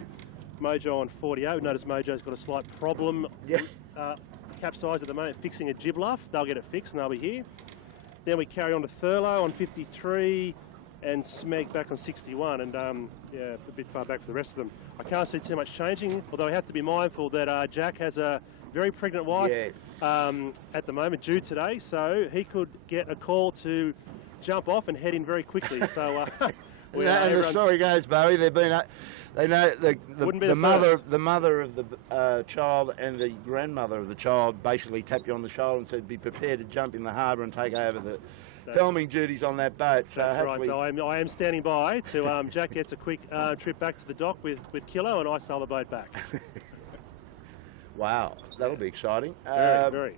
51. Mojo on 48. Notice Mojo's got a slight problem. Yeah. Capsize at the moment, fixing a jib luff. They'll get it fixed and they'll be here. Then we carry on to Thurlow on 53 and Smeg back on 61. And yeah, a bit far back for the rest of them. I can't see too much changing, although we have to be mindful that Jack has a very pregnant wife at the moment, due today. So he could get a call to jump off and head in very quickly. So and the story goes, Bowie, they've been, they know the mother of the child and the grandmother of the child basically tapped you on the shoulder and said, be prepared to jump in the harbour and take over the filming duties on that boat. So that's right. So I am standing by to Jack gets a quick trip back to the dock with Kilo, and I sail the boat back. Wow, that'll be exciting. Very.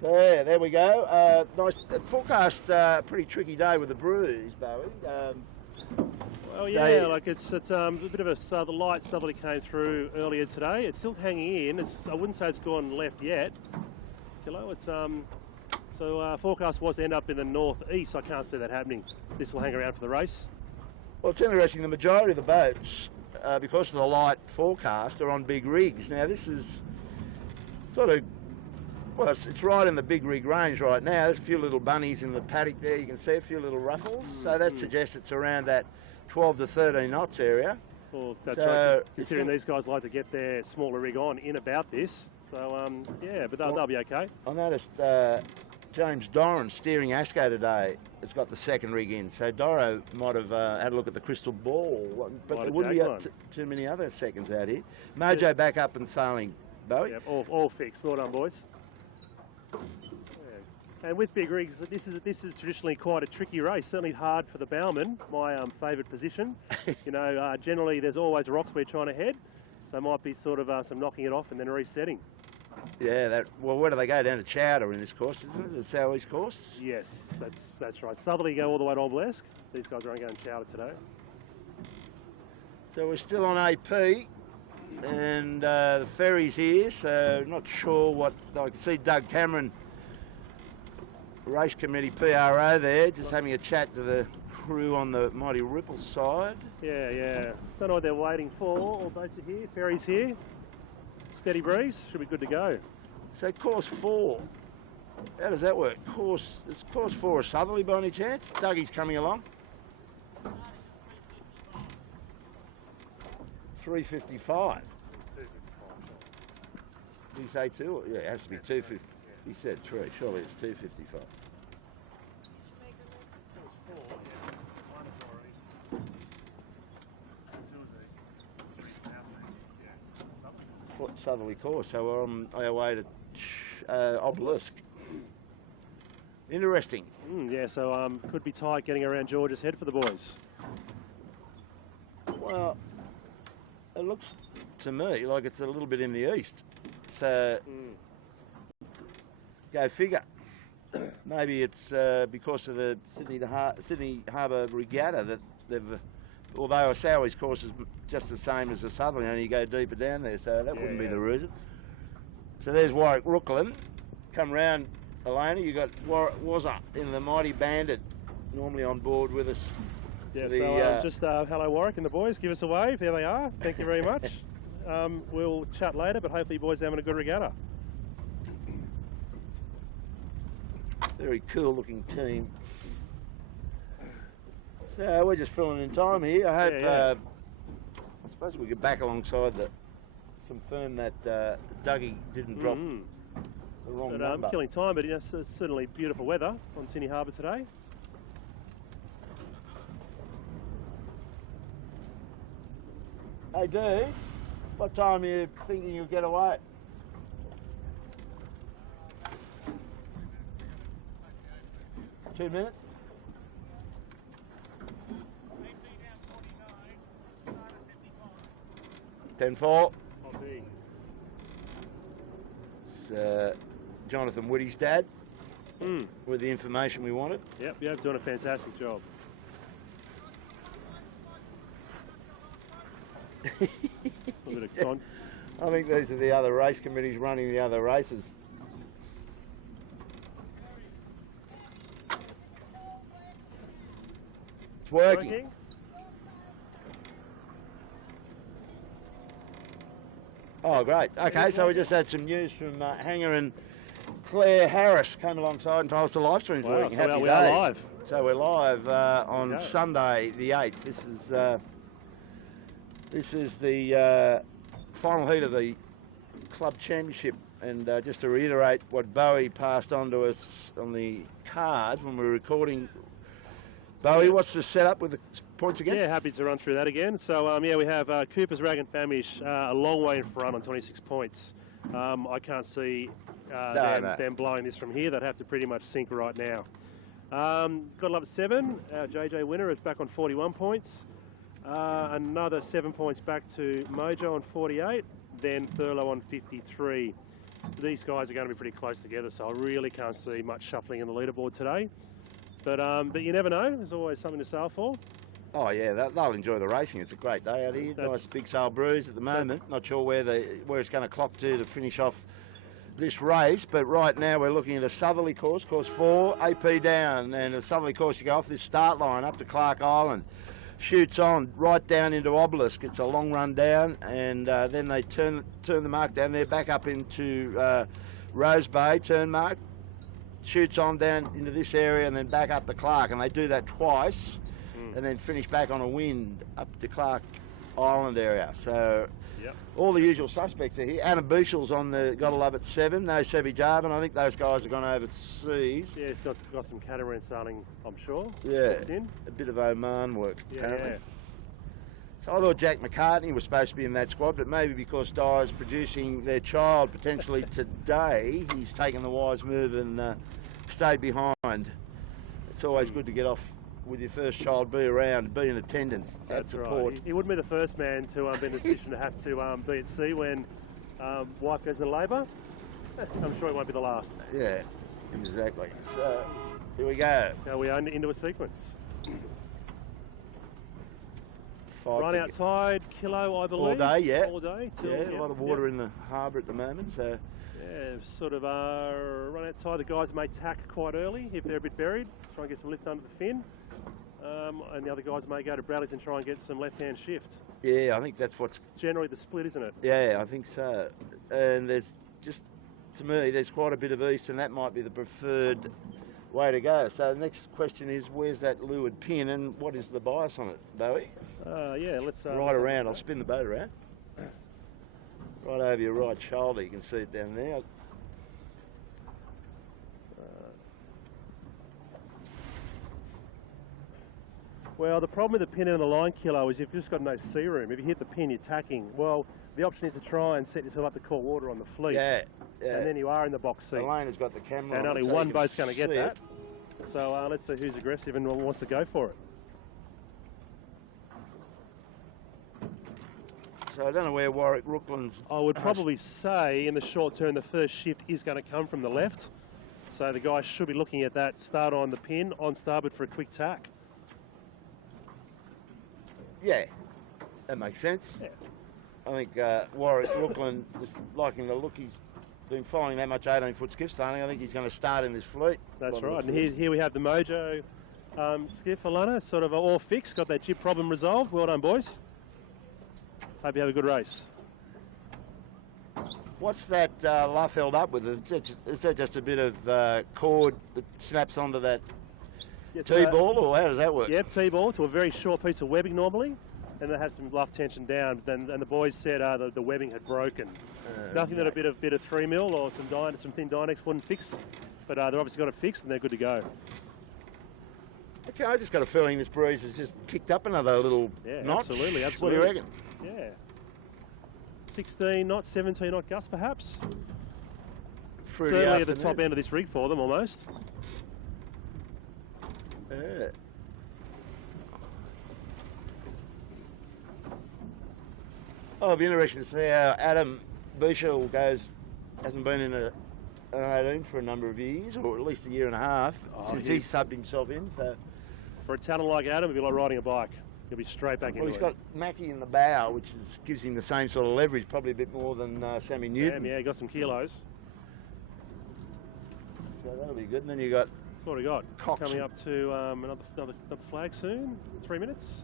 So yeah, there we go. Nice forecast. Pretty tricky day with the breeze, Bowie. Well, yeah, like it's a bit of a light southerly came through earlier today. It's still hanging in. I wouldn't say it's gone left yet. Kilo, it's so forecast was to end up in the northeast. I can't see that happening. This will hang around for the race. Well, it's interesting. The majority of the boats, because of the light forecast, are on big rigs. Now this is sort of, well, it's right in the big rig range right now. There's a few little bunnies in the paddock there. You can see a few little ruffles. So that suggests it's around that 12 to 13 knots area. Well, that's right. Considering these guys like to get their smaller rig on in about this. So, yeah, but they'll be okay. I noticed James Doran steering ASCO today has got the second rig in. So Doro might have had a look at the crystal ball. But there wouldn't be too many other seconds out here. Mojo back up and sailing, Bowie. Yep, all fixed. Well done, boys. And with big rigs, this is traditionally quite a tricky race. Certainly hard for the bowman, my favourite position. You know, generally there's always rocks we're trying to head, so it might be sort of some knocking it off and then resetting. Yeah, well, where do they go? Down to Chowder in this course, isn't it? The southeast course? Yes, that's right. Southerly go all the way to Obelisque. These guys are only going Chowder today. So we're still on AP. And the ferry's here, so not sure what. I can see Doug Cameron, race committee PRO there, just having a chat to the crew on the Mighty Ripple side. Yeah. Don't know what they're waiting for. All boats are here. Ferry's here. Steady breeze. Should be good to go. So course 4. How does that work? Is course 4 a southerly by any chance? Dougie's coming along. 355. 255. Did he say 2? Yeah, it has to be 250. He said 3. Surely it's 255. Southerly course, so we're on our way to Obelisk. Interesting. Yeah, so could be tight getting around George's Head for the boys. Well, it looks to me like it's a little bit in the east. So, go figure. Maybe it's because of the Sydney Harbour Regatta that they've, although a Sowies course is just the same as the Southerly, only you go deeper down there, so that wouldn't be the reason. So there's Warwick Rooklyn. Come round, Elena, you got Wazza in the Mighty Bandit, normally on board with us. Yeah, so just hello Warwick and the boys, give us a wave, there they are, thank you very much. We'll chat later, but hopefully you boys are having a good regatta. Very cool looking team. So we're just filling in time here. I hope, I suppose we get back alongside to confirm that Dougie didn't drop the wrong number. Killing time, but yes, it's certainly beautiful weather on Sydney Harbour today. Hey Dave, what time are you thinking you'll get away? Two minutes? 10-4. It's Jonathan Woody's dad with the information we wanted. Yep, doing a fantastic job. A bit of con. I think these are the other race committees running the other races. It's working. Oh, great. Okay, so we just had some news from Hanger and Claire Harris came alongside and told us the live stream's Wow, working. so Happy we are days. live. So we're live on go. Sunday the 8th. This is the final heat of the club championship. And just to reiterate what Bowie passed on to us on the cards when we were recording. Bowie, what's the setup with the points again? Yeah, happy to run through that again. So, yeah, we have Cooper's Rag and Famish a long way in front on 26 points. I can't see them blowing this from here. They'd have to pretty much sink right now. Got love at 7. JJ Winner is back on 41 points. Another 7 points back to Mojo on 48. Then Thurlow on 53. These guys are going to be pretty close together, so I really can't see much shuffling in the leaderboard today. But you never know. There's always something to sail for. Oh yeah, they'll enjoy the racing. It's a great day out here. Nice big sail breeze at the moment. Not sure where it's going to clock to finish off this race, but right now we're looking at a southerly course, course 4, AP down, and a southerly course. You go off this start line up to Clark Island, shoots on right down into Obelisk. It's a long run down, and then they turn the mark down there, back up into Rose Bay, turn mark, shoots on down into this area, and then back up to Clark, and they do that twice. And then finish back on a wind up to Clark Island area. So all the usual suspects are here. Adam Bushel's on the Gotta Love at 7. No Sebi Jarvin. I think those guys have gone overseas. Yeah, it's got some catamaran sailing, I'm sure. Yeah, a bit of Oman work apparently. Yeah. So I thought Jack McCartney was supposed to be in that squad, but maybe because Dyer's producing their child potentially today, he's taken the wise move and stayed behind. It's always good to get off with your first child, be around, be in attendance. That's support. Right. He wouldn't be the first man to be in a position to have to be at sea when wife goes into labour. I'm sure he won't be the last. Yeah, exactly. So here we go. Now we are into a sequence. 5 Run out tide, kilo, I believe. All day, yeah. All day. A lot of water in the harbour at the moment, so. Yeah, sort of run out tide. The guys may tack quite early if they're a bit buried, try and get some lift under the fin. And the other guys may go to Bradley's and try and get some left-hand shift. Yeah, I think that's what's generally the split, isn't it? Yeah, I think so. And there's just, to me, there's quite a bit of east, and that might be the preferred way to go. So the next question is, where's that leeward pin, and what is the bias on it, Bowie? Yeah, let's right around. I'll spin the boat around. Right over your right shoulder, you can see it down there. Well, the problem with the pin and the line kilo is you've just got no sea room. If you hit the pin, you're tacking. Well, the option is to try and set yourself up to call water on the fleet. Yeah. And then you are in the box seat. Elaine has got the camera and on, only so one boat's going to get that. It. So let's see who's aggressive and wants to go for it. So I don't know where Warwick Rookland's... I would probably say in the short term the first shift is going to come from the left. So the guy should be looking at that start on the pin, on starboard for a quick tack. Yeah, that makes sense. Yeah. I think Warwick Rookland was liking the look. He's been following that much 18-foot skiff sailing. I think he's going to start in this fleet. That's right. And here we have the Mojo skiff, Alana, sort of all fixed. Got that jib problem resolved. Well done, boys. Hope you have a good race. What's that luff held up with? Is that just a bit of cord that snaps onto that T-ball, or how does that work? Yep, T-ball to a very short piece of webbing normally, and they have some luff tension down. And the boys said the webbing had broken. Nothing that a bit of 3mm or some thin Dynex wouldn't fix, but they've obviously got it fixed and they're good to go. Okay, I just got a feeling this breeze has just kicked up another little notch. Absolutely. What do you reckon? Yeah. 16 knots, 17 knot gusts perhaps. Certainly at the top end of this rig for them almost. Yeah. Oh, it'll be interesting to see how Adam Bushel goes. Hasn't been in an 18 for a number of years, or at least a year and a half, since he's subbed himself in. So for a talent like Adam, it'll be like riding a bike. He'll be straight back into it. Well, he's got Mackie in the bow, which gives him the same sort of leverage, probably a bit more than Sammy Newton. Yeah, he got some kilos. So that'll be good. And then you got... That's what we got. Cox coming up to another flag soon. 3 minutes.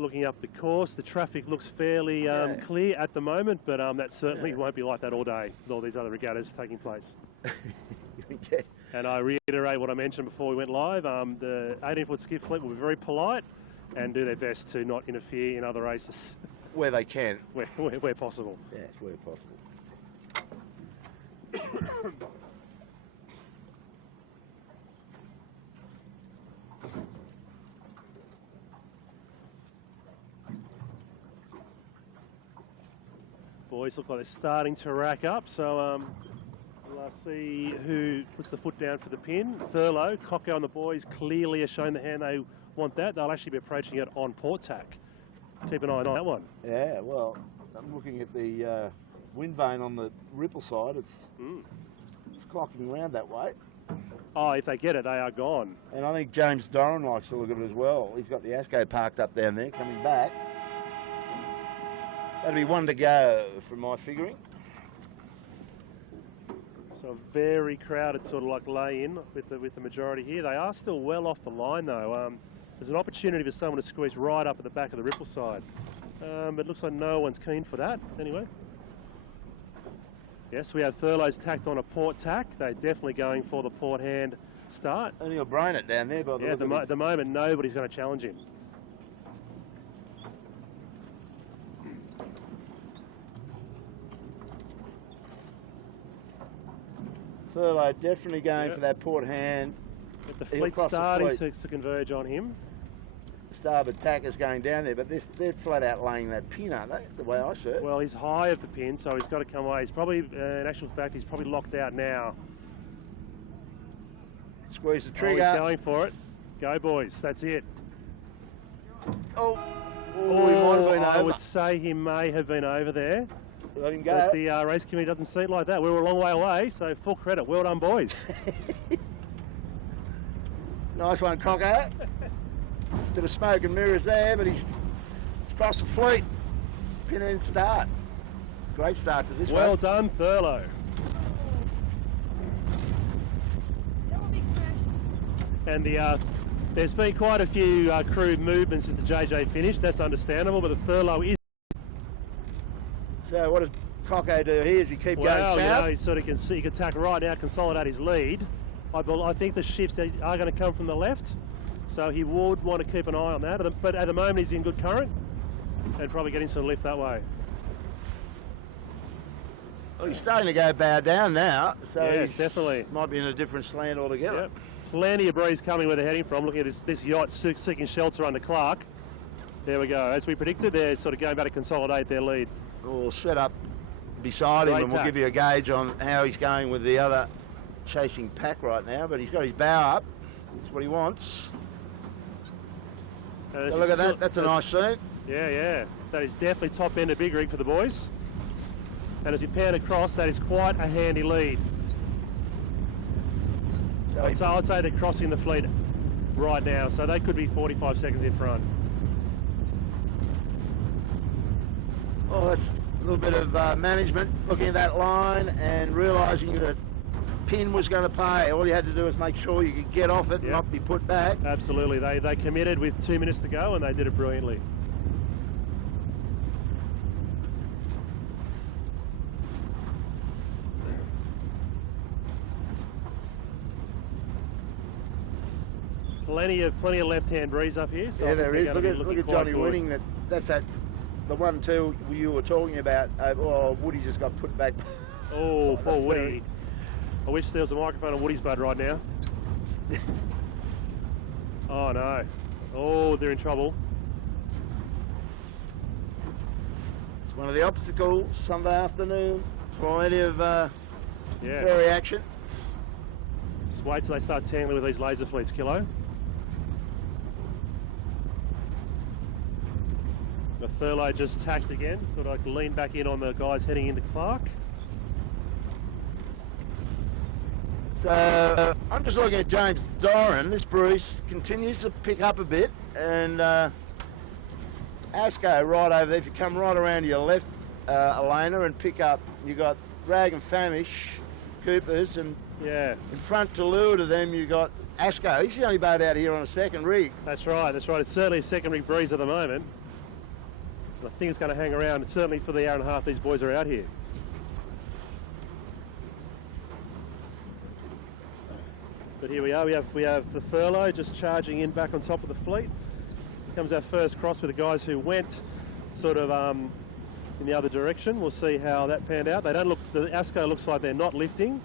looking up the course. The traffic looks fairly clear at the moment, but that certainly won't be like that all day with all these other regattas taking place. Yeah. And I reiterate what I mentioned before we went live. The 18-foot skiff fleet will be very polite and do their best to not interfere in other races. Where they can. Where possible. Yes, where possible. Boys look like they're starting to rack up, so we'll see who puts the foot down for the pin. Thurlow, Cocko and the boys clearly have shown the hand they want that. They'll actually be approaching it on port tack. Keep an eye on that one. Yeah, well, I'm looking at the wind vane on the ripple side. It's clocking around that way. Oh, if they get it, they are gone. And I think James Doran likes to look at it as well. He's got the Asco parked up down there, coming back. That'll be one to go from my figuring. So a very crowded sort of like lay-in with the majority here. They are still well off the line though. There's an opportunity for someone to squeeze right up at the back of the ripple side. But it looks like no one's keen for that anyway. Yes, we have Thurlow's tacked on a port tack. They're definitely going for the port hand start. And he'll brain it down there by the look of it. At the moment, nobody's going to challenge him. Thurlow definitely going for that port hand. But the fleet's starting to converge on him. Starboard tack is going down there, but they're flat out laying that pin, aren't they? The way I see it. Well, he's high of the pin, so he's got to come away. He's probably, in actual fact, he's probably locked out now. Squeeze the trigger. Oh, he's going for it. Go, boys. That's it. Oh, he might have been over. I would say he may have been over there. Let him go. But the race committee doesn't see it like that. We were a long way away, so full credit. Well done, boys. Nice one, Cocko. Bit of smoke and mirrors there, but he's across the fleet. Pin and start. Great start to this one. Well done, Thurlow. And there's been quite a few crew movements since the JJ finished. That's understandable, but the Thurlow is. So what does Cocko do here? Does he keep going south? You know, he sort of he can tack right now, consolidate his lead. I think the shifts are going to come from the left, so he would want to keep an eye on that. But at the moment, he's in good current and probably getting some lift that way. Well, he's starting to go bow down now, so yes, definitely might be in a different slant altogether. Yep. Plenty of breeze coming where they're heading from. Looking at this yacht seeking shelter under Clark. There we go. As we predicted, they're sort of going back to consolidate their lead. We'll set up beside him and we'll give you a gauge on how he's going with the other chasing pack right now, but he's got his bow up. That's what he wants. So look at that. That's a nice scene. Yeah. That is definitely top end of big rig for the boys. And as you pan across, that is quite a handy lead. So I'd say they're crossing the fleet right now, so they could be 45 seconds in front. Oh, that's a little bit of management, looking at that line and realising that pin was going to pay. All you had to do was make sure you could get off it and not be put back. Absolutely. They committed with 2 minutes to go and they did it brilliantly. Plenty of left-hand breeze up here. So yeah, there is. Look at Johnny winning. That's the 1-2 you were talking about. Oh, Woody just got put back. Oh, poor Woody. I wish there was a microphone on Woody's butt right now. Oh no. Oh, they're in trouble. It's one of the obstacles Sunday afternoon. Plenty of ferry action. Just wait till they start tangling with these laser fleets, Kilo. The Thurlow just tacked again, sort of like lean back in on the guys heading into Clark. So I'm just looking at James Doran. This Bruce continues to pick up a bit, and Asco right over there. If you come right around to your left, Elena, and pick up, you got Rag and Famish, Coopers, and in front to lure to them you got Asco. He's the only boat out here on a second rig. That's right. It's certainly a second rig breeze at the moment. I think it's going to hang around, certainly for the hour and a half these boys are out here. But here we are, we have the furlough just charging in back on top of the fleet. Here comes our first cross with the guys who went sort of in the other direction. We'll see how that panned out. They don't look, the ASCO looks like they're not lifting,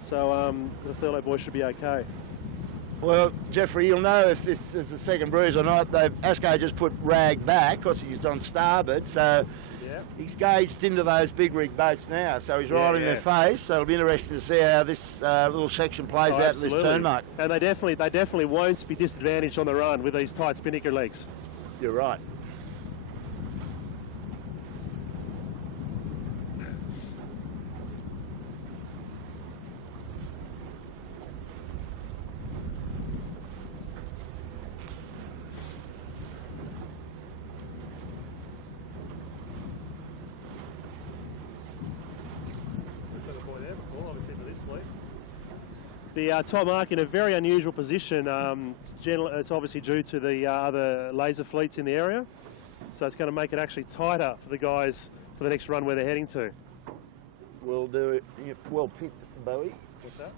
so the furlough boys should be okay. Well, Jeffrey, you'll know if this is the second bruise or not. ASCO just put rag back because he's on starboard, so he's gauged into those big rig boats now, so he's right in their face. So it'll be interesting to see how this little section plays out in this turn, mate. And they definitely won't be disadvantaged on the run with these tight spinnaker legs. You're right. The top mark in a very unusual position. It's obviously due to the other laser fleets in the area, so it's going to make it actually tighter for the guys for the next run where they're heading to. We'll do it. Well picked, Bowie. What's that?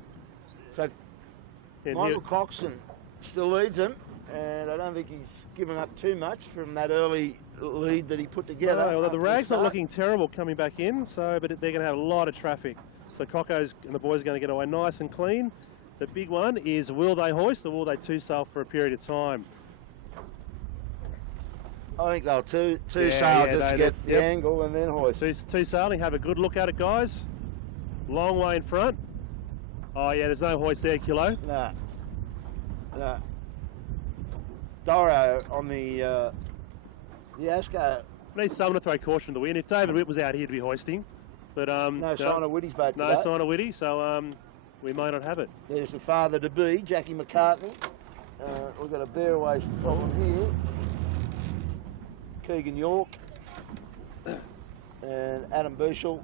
So Michael Coxon still leads them, and I don't think he's given up too much from that early lead that he put together. Well, the rag's not looking terrible coming back in, so but they're going to have a lot of traffic. So Cocco's and the boys are going to get away nice and clean. The big one is, will they hoist or will they two-sail for a period of time? I think they'll two-sail just to get the angle and then hoist. Two-sailing, have a good look at it, guys. Long way in front. Oh yeah, there's no hoist there, Kilo. No. No. Doro on the ASCO. Need someone to throw caution to the wind. If David Witt was out here to be hoisting. But no sign of Whitty's boat today. No sign of Whitty, so we may not have it. There's the father-to-be, Jackie McCartney. We've got a bear-away problem here. Keegan York and Adam Bushell.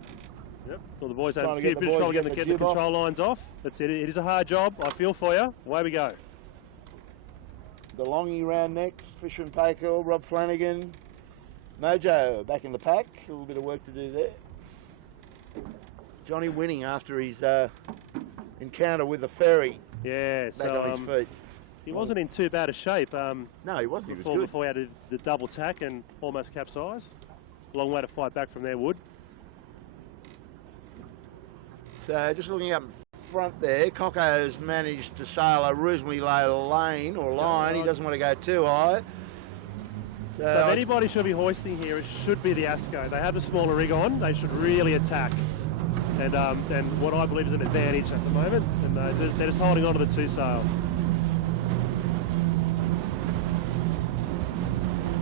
Yep. So the boys have a few bit of trouble getting the control lines off. That's it. It is a hard job. I feel for you. Away we go. The Longy round next. Fisher and Paykel, Rob Flanagan, Mojo back in the pack. A little bit of work to do there. Johnny winning after his encounter with the ferry. Yeah, back on his feet. He wasn't in too bad a shape. No, he wasn't. He was good. Before he had the double tack and almost capsized. Long way to fight back from there, Wood. So just looking up front there, Cocco's managed to sail a reasonably low lane or line. He doesn't want to go too high. So if anybody should be hoisting here, it should be the ASCO. They have the smaller rig on. They should really attack. And what I believe is an advantage at the moment. And they're just holding on to the two-sail.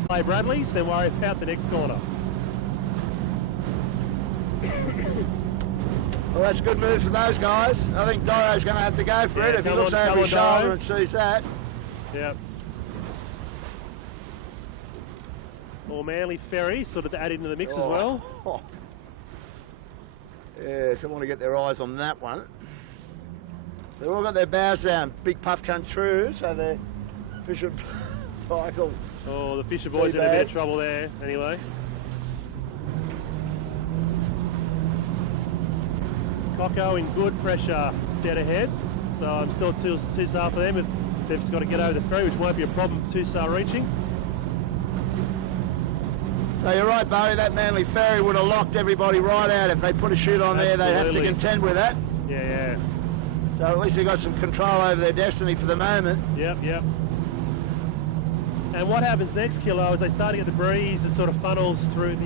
Play Bradley's, then worry about the next corner. Well, that's a good move for those guys. I think Doro's going to have to go for it if he looks over his shoulder and sees that. Yep. Or Manly Ferry sort of to add into the mix as well. Oh. Yeah, someone to get their eyes on that one. They've all got their bows down. Big puff come through, so they're Fisher Michael. Oh, the Fisher boys in a bit of trouble there anyway. Cocco in good pressure dead ahead, so I'm still two-sail for them. They've just got to get over the ferry, which won't be a problem, two-sail reaching. So you're right, Barry, that Manly ferry would have locked everybody right out. If they put a chute on there, they'd have to contend with that. Yeah. So at least they've got some control over their destiny for the moment. Yep. And what happens next, Kilo, is they start to get the breeze that sort of funnels through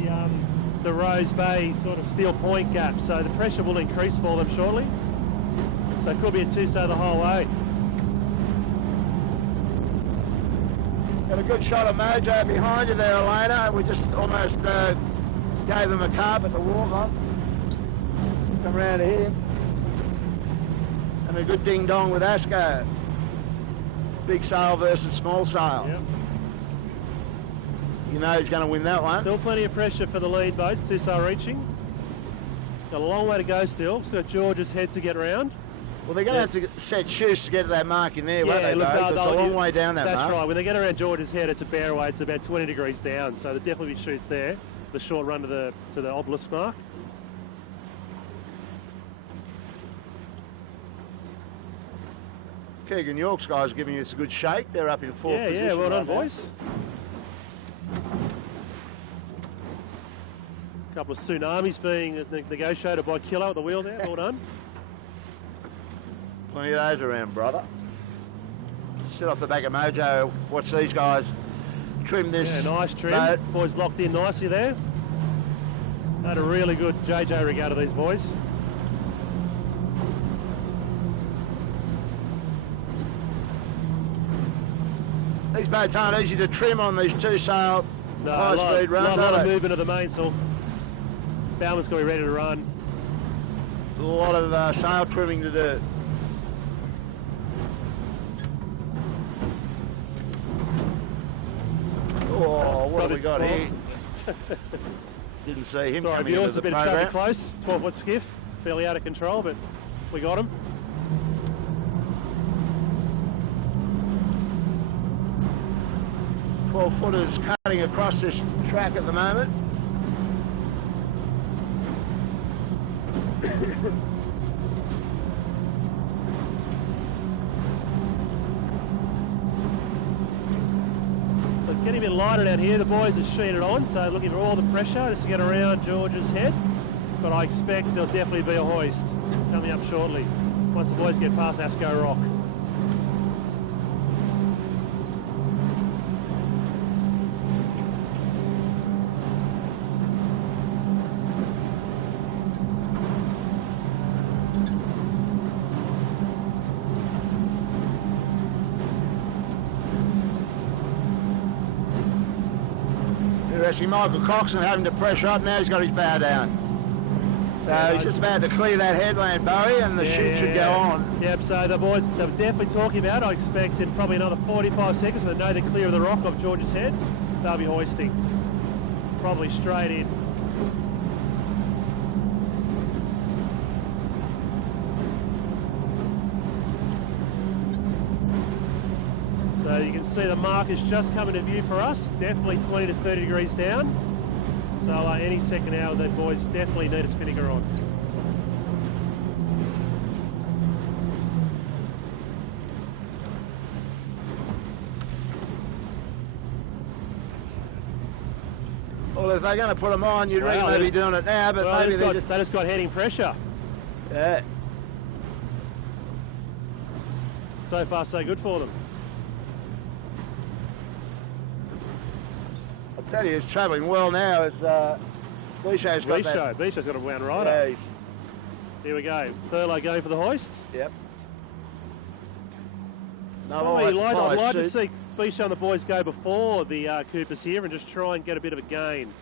the Rose Bay sort of Steel Point gap. So the pressure will increase for them shortly. So it could be a two-sail the whole way. Got a good shot of Mojo behind you there, Elena. We just almost gave him a carpet to walk on. Come round to hit him. And a good ding-dong with ASCO. Big sail versus small sail. Yep. You know he's going to win that one. Still plenty of pressure for the lead boats, two-sail reaching. Got a long way to go still. Still got George's head to get round. Well, they're going to have to set shoots to get to that mark in there, won't they, look, Bo? It's a long way down that mark. That's right. When they get around George's head, it's a bear away. It's about 20 degrees down, so there'll definitely be shoots there. The short run to the obelisk mark. Keegan York's guys are giving us a good shake. They're up in fourth position. Yeah, well done, right boys. A couple of tsunamis being negotiated by Kilo at the wheel there. Well done. Plenty of those around, brother. Sit off the back of Mojo. Watch these guys trim this. Yeah, nice trim. boat. Boys locked in nicely there. Had a really good JJ regatta, these boys. These boats aren't easy to trim on these two-sail high-speed runs, A lot are of they? movement of the mainsail. Bowman's got to be ready to run. A lot of sail trimming to do. Oh, what have we got here? Didn't see him Sorry, coming into viewers, the a bit of traffic program. close. 12-foot skiff, fairly out of control, but we got him. Footers cutting across this track at the moment. But getting a bit lighter down here, the boys are sheening it on, so looking for all the pressure just to get around George's head. But I expect there'll definitely be a hoist coming up shortly once the boys get past Asco Rock. Interesting, Michael Coxon having to pressure up, now he's got his bow down. So he's just about to clear that headland, Bowie, and the shoot should go on. Yep, so the boys, they're definitely talking about, I expect in probably another 45 seconds, when they know they're clear of the rock of George's head, they'll be hoisting. Probably straight in. So you can see the mark is just coming to view for us, definitely 20 to 30 degrees down. So any second now, the boys definitely need a spinnaker on. Well, if they're going to put them on, you'd reckon they'd be doing it now, but Well, maybe they just got heading pressure. Yeah. So far, so good for them. I'll tell you, it's travelling well now. It's Bisho's got that. Bisho's got a wound right Yeah, up. he's, Here we go. Thurlow going for the hoist. yep. Oh, I'd like to see Bisho and the boys go before the Coopers here and just try and get a bit of a gain.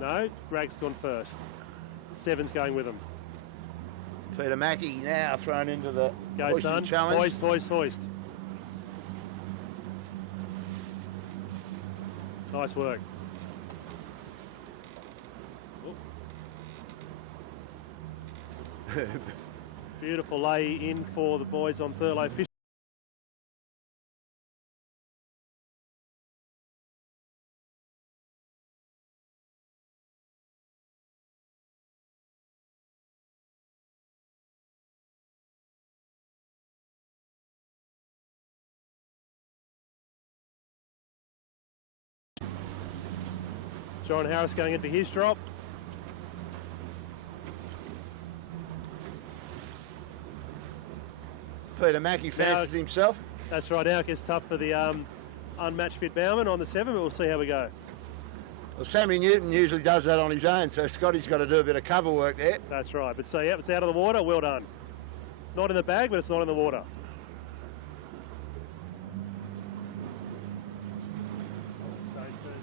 No, Greg's gone first. Seven's going with him. Peter Mackey now thrown into the Go, hoisting son. challenge. Hoist, hoist, hoist. Nice work. Beautiful lay in for the boys on Thurlow Fish. John Harris going in for his drop. Peter Mackey fancies himself. That's right, now it gets tough for the unmatched fit bowman on the 7, but we'll see how we go. Well, Sammy Newton usually does that on his own, so Scotty's got to do a bit of cover work there. That's right, but so yeah, it's out of the water, well done. Not in the bag, but it's not in the water.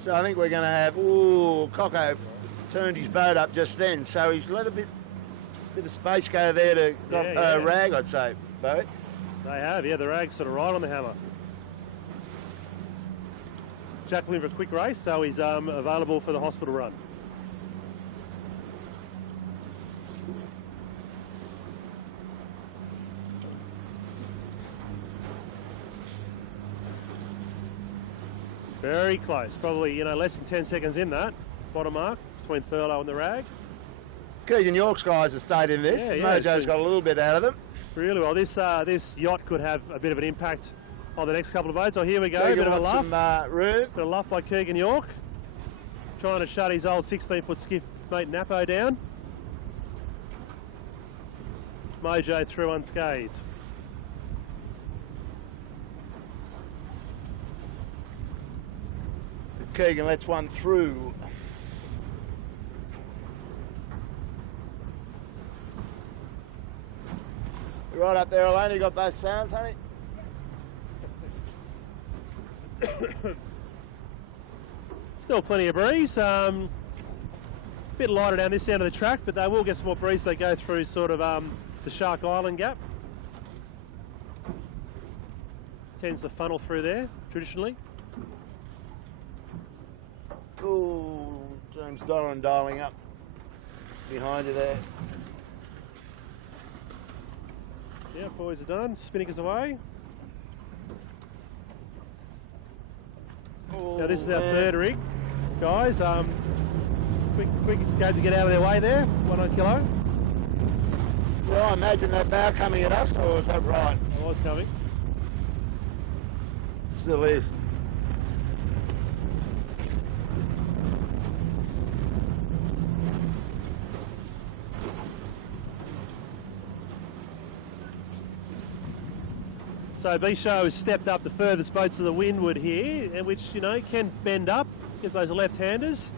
So I think we're going to have, ooh, Coco turned his boat up just then, so he's let a bit of space go there to rag, I'd say, Bo. They have, yeah, the rag's sort of right on the hammer. Jack looking for a quick race, so he's available for the hospital run. Very close. Probably, you know, less than 10 seconds in that bottom mark between Thurlow and the rag. Keegan York's guys have stayed in this. Mojo's got a little bit out of them. Really well. This yacht could have a bit of an impact on the next couple of boats. Oh, here we go. Keegan a bit of a luff. Some, room. Bit of luff by Keegan York. Trying to shut his old 16-foot skiff mate Napo down. Mojo through unscathed. Keegan lets one through. You're right up there, Elaine. You got both sounds, honey? Still plenty of breeze. Bit lighter down this end of the track, but they will get some more breeze. They go through sort of the Shark Island gap. Tends to funnel through there traditionally. Oh, James Doran dialing up behind you there. Yeah, boys are done. Spinnakers away. Oh, now this is our third rig, guys. Quick escape to get out of their way there. 1 kilo. Well, I imagine that bow coming at us, or is that right? It was coming. Still is. So Bichot has stepped up the furthest boats to the windward here, and which, you know, can bend up, gives those left-handers.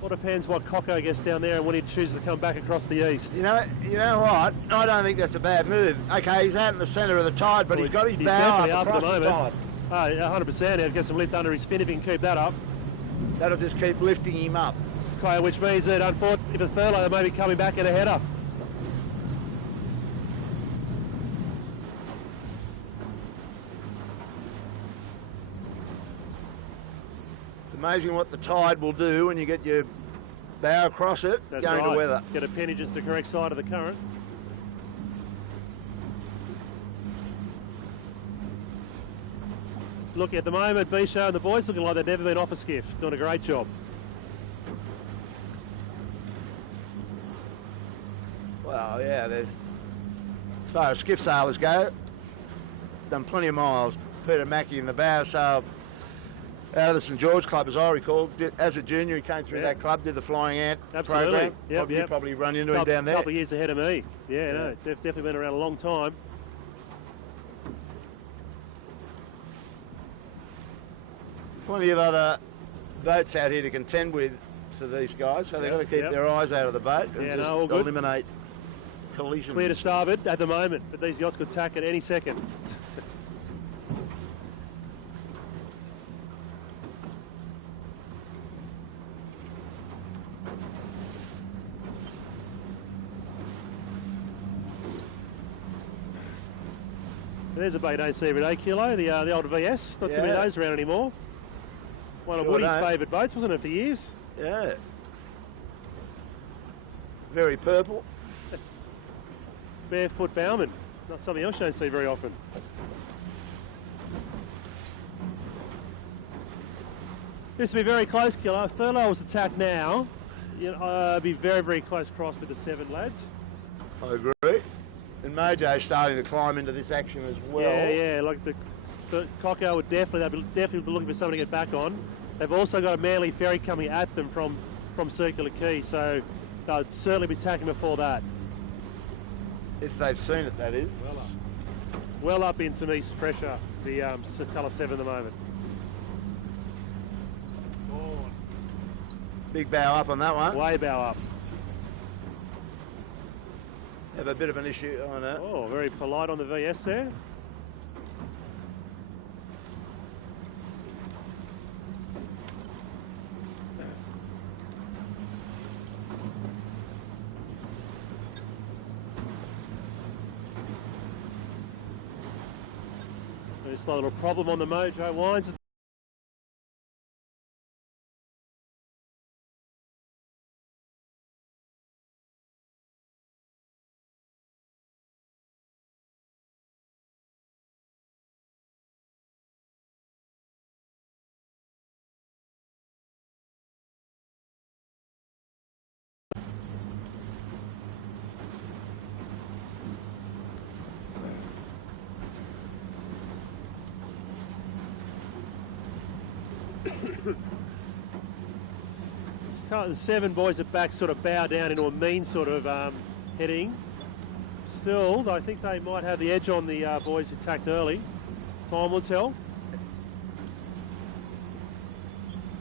All depends what Coco gets down there and when he chooses to come back across the east. You know what? I don't think that's a bad move. Okay, he's out in the centre of the tide, but he's got his bow up across the tide. 100%. He'll get some lift under his fin if he can keep that up. That'll just keep lifting him up. Okay, which means that, unfortunately, if a Thurlow, they may be coming back at a header. Amazing what the tide will do when you get your bow across it. That's going right. to weather. Get appendages the correct side of the current. Look, at the moment, Bichot and the boys looking like they've never been off a skiff. Doing a great job. Well, yeah, as far as skiff sailors go, done plenty of miles. Peter Mackey in the bow sailed out of the St George Club, as I recall. As a junior, he came through that club, did the Flying Ant program. You probably run into him down there. A couple of years ahead of me. Yeah, no, definitely been around a long time. Plenty of other boats out here to contend with for these guys, so they've got to keep their eyes out of the boat and just eliminate collisions. Clear to starboard at the moment, but these yachts could tack at any second. There's a bait you don't see every day, Kilo, the old VS. Not too many of those around anymore. One of Woody's favourite boats, wasn't it, for years? Yeah. Very purple. Barefoot bowman. Not something else you don't see very often. This will be very close, Kilo. If Thurlow was attacked now, it'd be very, very close cross with the 7 lads. I agree. And Mojo's starting to climb into this action as well. Yeah, like the Coco would definitely be looking for something to get back on. They've also got a Manly ferry coming at them from Circular Quay, so they'll certainly be tacking before that. If they've seen it, that is. Well up in some east pressure, the colour 7 at the moment. Big bow up on that one. Way bow up. Have a bit of an issue on that. Oh, very polite on the VS there. There's a little problem on the Mojo wines. The 7 boys at back sort of bow down into a mean sort of heading. Still, I think they might have the edge on the boys who attacked early. Time will tell.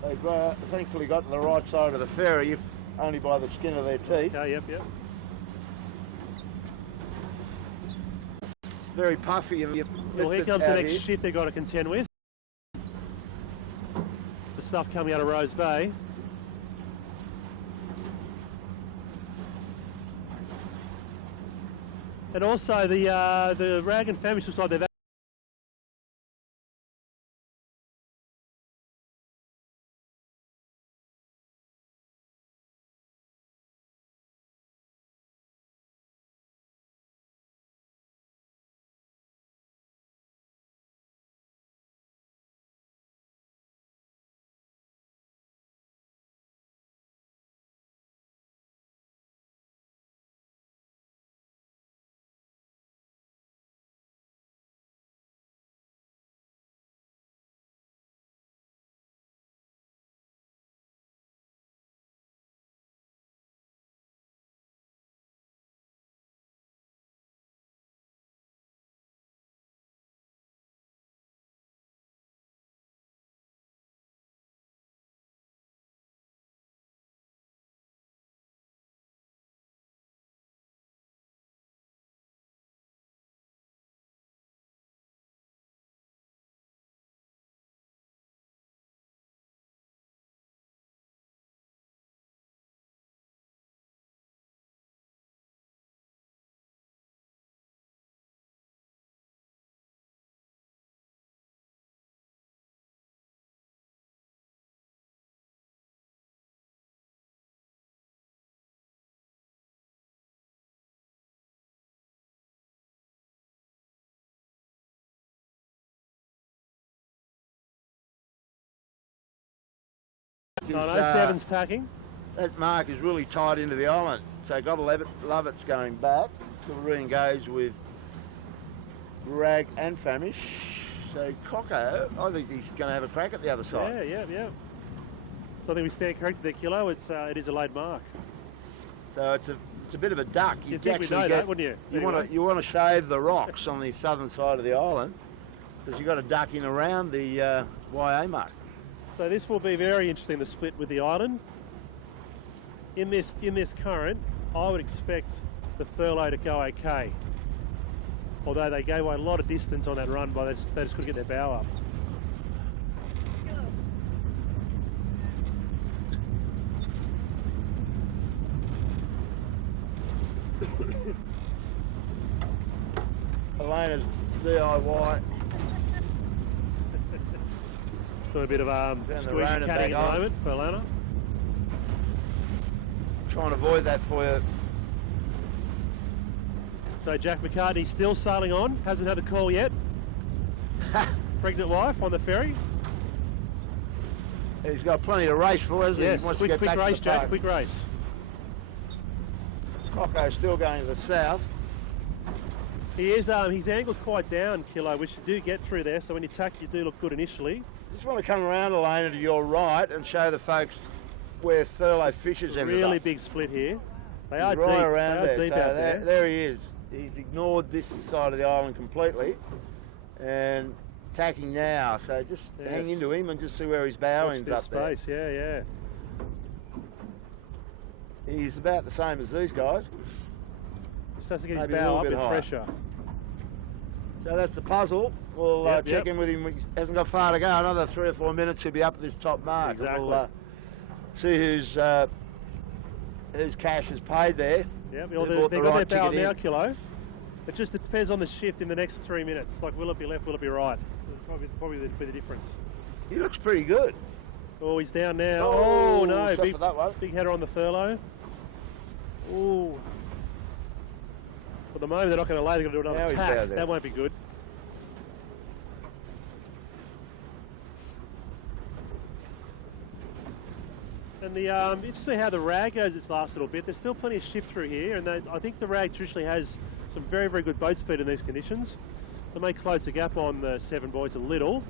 They've thankfully got to the right side of the ferry, if only by the skin of their teeth. Oh, yep. Very puffy. And well, here comes the next ship they've got to contend with. It's the stuff coming out of Rose Bay. And also the Rag and Famish looks like they've no, 7's tacking. That mark is really tied into the island, so got to love it's going back to re-engage with Rag and Famish. So Coco, I think he's going to have a crack at the other side. Yeah. So I think we stand corrected there, Kilo. It is a laid mark. So it's a bit of a duck. You'd think we'd know that, wouldn't you? You want to shave the rocks on the southern side of the island because you've got to duck in around the YA mark. So this will be very interesting, the split with the island. In this current, I would expect the Thurlow to go okay. Although they gave away a lot of distance on that run, but they just couldn't get their bow up. Elena's DIY. So a bit of squeaky catting at the moment for Elena. Trying to avoid that for you. So Jack McCartney still sailing on, hasn't had a call yet. Pregnant wife on the ferry. He's got plenty to race for, hasn't he? Yes, He wants quick to get back race, to the Jack, park. quick race. Coco's still going to the south. He is, his angle's quite down, Kilo, which you do get through there, so when you tack, you do look good initially. Just want to come around, Elena, to your right and show the folks where Thurlow fishes ended Really up. big split here. They are He's right around there. deep So out there. there he is. He's ignored this side of the island completely and tacking now. So just hang into him and just see where his bow ends up space. there. Yeah. He's about the same as these guys. Just has to get his Maybe a bow little up bit with higher. pressure. So that's the puzzle. We'll check in with him. He hasn't got far to go. Another 3 or 4 minutes, he'll be up at this top mark. Exactly. We'll see whose cash is paid there. Yeah, well, they've got their bow now, Kilo. It just depends on the shift in the next 3 minutes. Like, will it be left, will it be right? Probably the difference. He looks pretty good. Oh, he's down now. Oh, no, big header on the Thurlow. Oh. For the moment, they're not going to lay. They're going to do another tack. That won't be good. And you see how the Rag goes its last little bit. There's still plenty of shift through here, and I think the Rag traditionally has some very, very good boat speed in these conditions. They may close the gap on the 7 boys a little.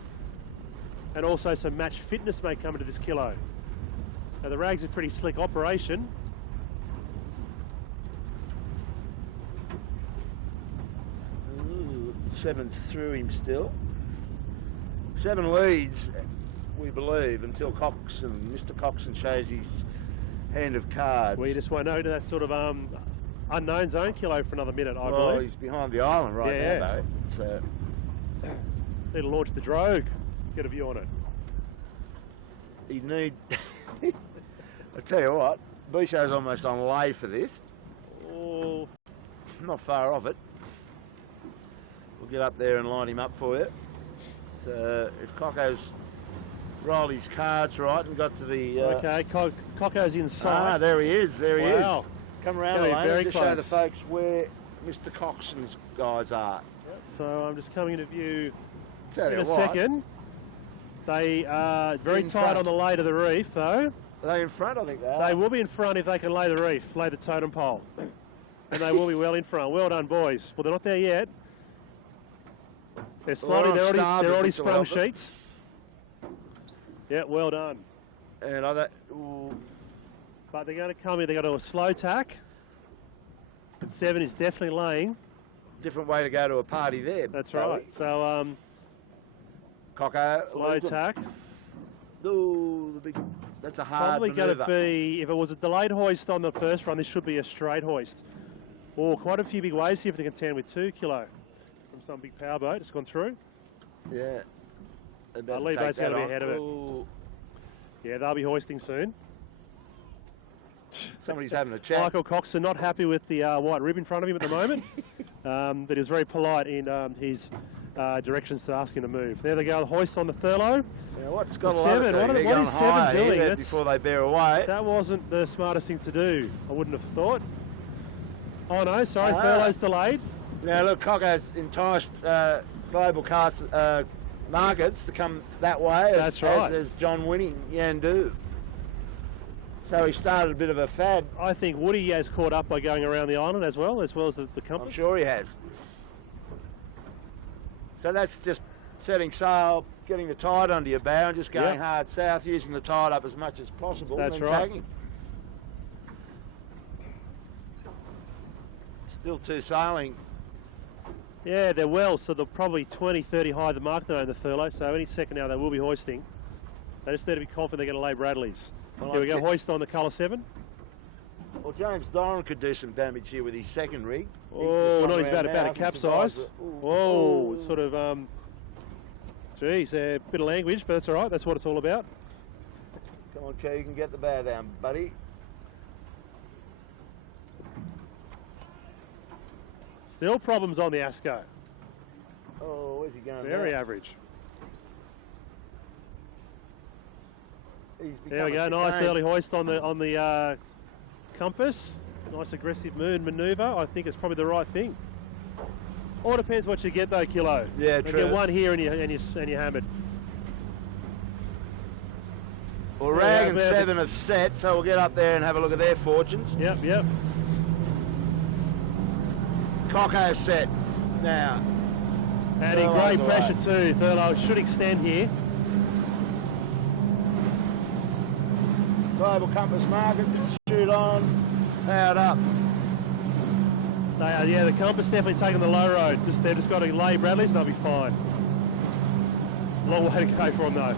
and also some match fitness may come into this kilo. Now the rags is a pretty slick operation. Ooh, 7's through him still. 7 leads, we believe, until Mr. Coxon shows his hand of cards. We just won't know to that sort of unknown zone kilo for another minute, I believe. He's behind the island right now, though. So need to launch the drogue, get a view on it. He'd need... I tell you what, Bouchard's almost on lay for this. Oh, not far off it. We'll get up there and line him up for you. So if Cocko's rolled his cards right and got to the... okay, Cocko's in sight. Ah, there he is, there he is. Come around Very, the lane very and just close. show the folks where Mr. Coxon's guys are. Yep. So I'm just coming into view Tell in you a what, second. They are very In tight front. on the lay to the reef, though. Are they in front? I think they are. They will be in front if they can lay the reef, lay the totem pole. And they will be well in front. Well done, boys. Well, they're not there yet. They're slowly, Well, they're starboard, already Mr. sprung Welford. sheets. Yeah, well done. And But they're going to come in, they're going to do a slow tack. And 7 is definitely laying. different way to go to a party there. That's Bowie. right. So, Cocko. slow tack. Ooh, the big, that's a hard Probably going manoeuvre. to be, if it was a delayed hoist on the first run, this should be a straight hoist. Oh, quite a few big waves here for the contend with 2 kilo from some big powerboat. It's gone through. Yeah. Lee Bates going to be ahead of it. Ooh. Yeah, they'll be hoisting soon. Somebody's having a chat. Michael Coxon not happy with the white rib in front of him at the moment, but he was very polite in his directions to ask him to move. There they go, the hoist on the Thurlow. Yeah, what's got The a lot of 7, thing. what They're is going 7 higher doing? here That's- before they bear away. That wasn't the smartest thing to do, I wouldn't have thought. Oh no, sorry, Ah. Thurlow's delayed. Now look, Cocko's enticed global cast markets to come that way, That's right. as John winning Yandu. So he started a bit of a fad. I think Woody has caught up by going around the island as well as the I'm compass. sure he has. So that's just setting sail, getting the tide under your bow and just going Yep. hard south, using the tide up as much as possible. That's and then right. tagging. Still 2 sailing. Yeah, they're well, so they're probably 20, 30 high the mark there in the Thurlow, so any second now they will be hoisting. They just need to be confident they're going to lay Bradleys. Well, Here we go, that's it. hoist on the colour 7. Well, James Doran could do some damage here with his second rig. Oh, just no, he's gone about around to now, capsize. survives it. Ooh. Whoa, Ooh. sort of, geez, a bit of language, but that's all right, that's what it's all about. Come on, Kay, you can get the bow down, buddy. Still problems on the Asco. Oh, where's he going Very now? average. He's There we go, become a nice chicane. early hoist on the compass. Nice aggressive moon manoeuvre. I think it's probably the right thing. All depends what you get though, Kilo. Yeah, You true. get one here and you're hammered. Well, Yeah, Rag and they're- 7 have set, so we'll get up there and have a look at their fortunes. Yep, yep. Cocko set. Now, Adding Thurlow's great pressure too. Thurlow should extend here. global compass market, shoot on, powered up. They are, yeah, the compass definitely taking the low road. They've just got to lay Bradleys and they'll be fine. Long way to go for them though.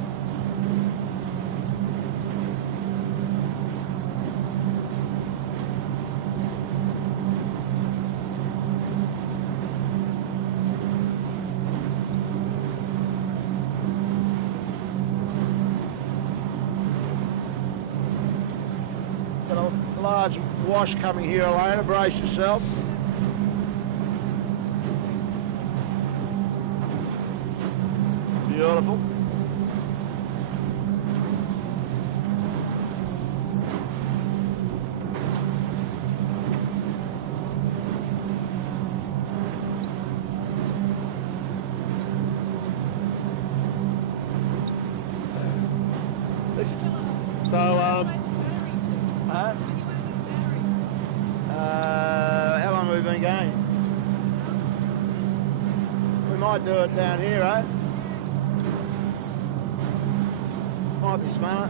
Got a large wash coming here, Elena, brace yourself. Beautiful. This, So, how long have we been going? We might do it down here, eh? might be smart.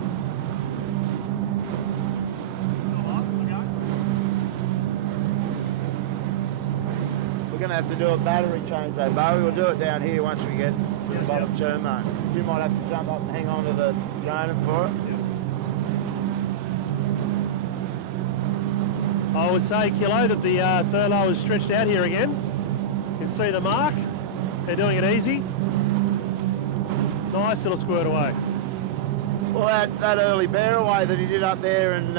We're going to have to do a battery change though, Bowie. We'll do it down here once we get to the bottom turn, mate. You might have to jump up and hang on to the donut for it. I would say, Kilo, that the furlough is stretched out here again. You can see the mark. They're doing it easy. Nice little squirt away. Well, that early bear away that he did up there and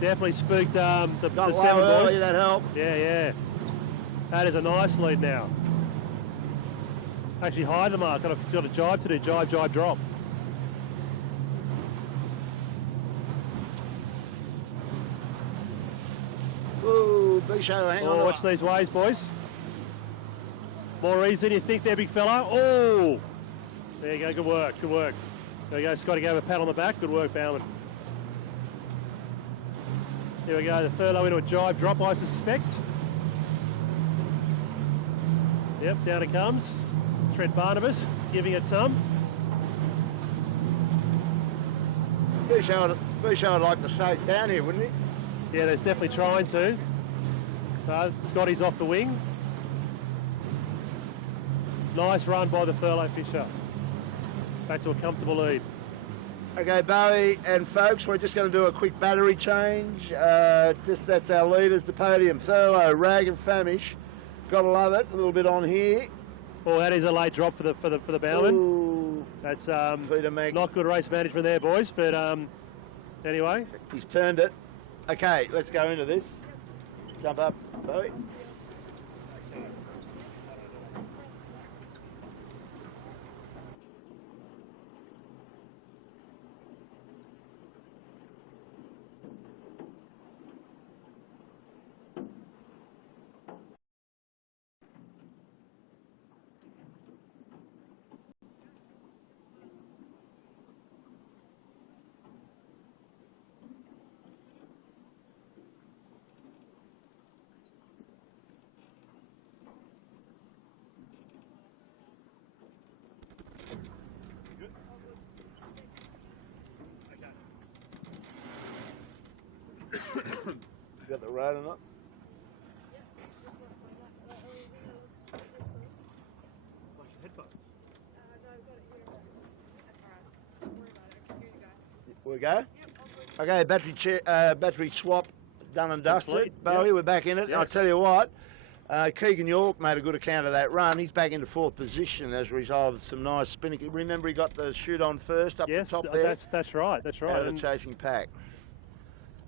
definitely spooked the got low seven early, boys. that helped. Yeah, yeah. That is a nice lead now. Actually hide the mark. Got a jibe to do. Jibe, jibe, drop. Ooh, big shadow, hang on. Oh, watch these waves, boys. More easy than you think there, big fella. Oh! There you go, good work, good work. There we go, Scotty gave a pat on the back. Good work, Bowman. Here we go, the furlough into a jibe drop, I suspect. Yep, down it comes. Trent Barnabas giving it some. Bouchard would like to soak down here, wouldn't he? Yeah, they're definitely trying to. Scotty's off the wing. Nice run by the furlough fisher. Back to a comfortable lead. Okay, Bowie and folks, we're just going to do a quick battery change. That's our leaders, the podium. Thurlow, Rag and Famish. Gotta love it. A little bit on here. Oh, that is a late drop for the Bowman. Ooh. That's Peter Meg. not good race management there, boys. But anyway, He's turned it. Okay, let's go into this. Jump up, Bowie. Got the road or not? We go? Okay, battery swap done and dusted. Complete, Bowie, yep. we're back in it. Yes. I'll tell you what, Keegan York made a good account of that run. He's back into fourth position as a result of some nice spinning. Remember he got the shoot on first up the top there? That's right, that's right. Out of the chasing pack.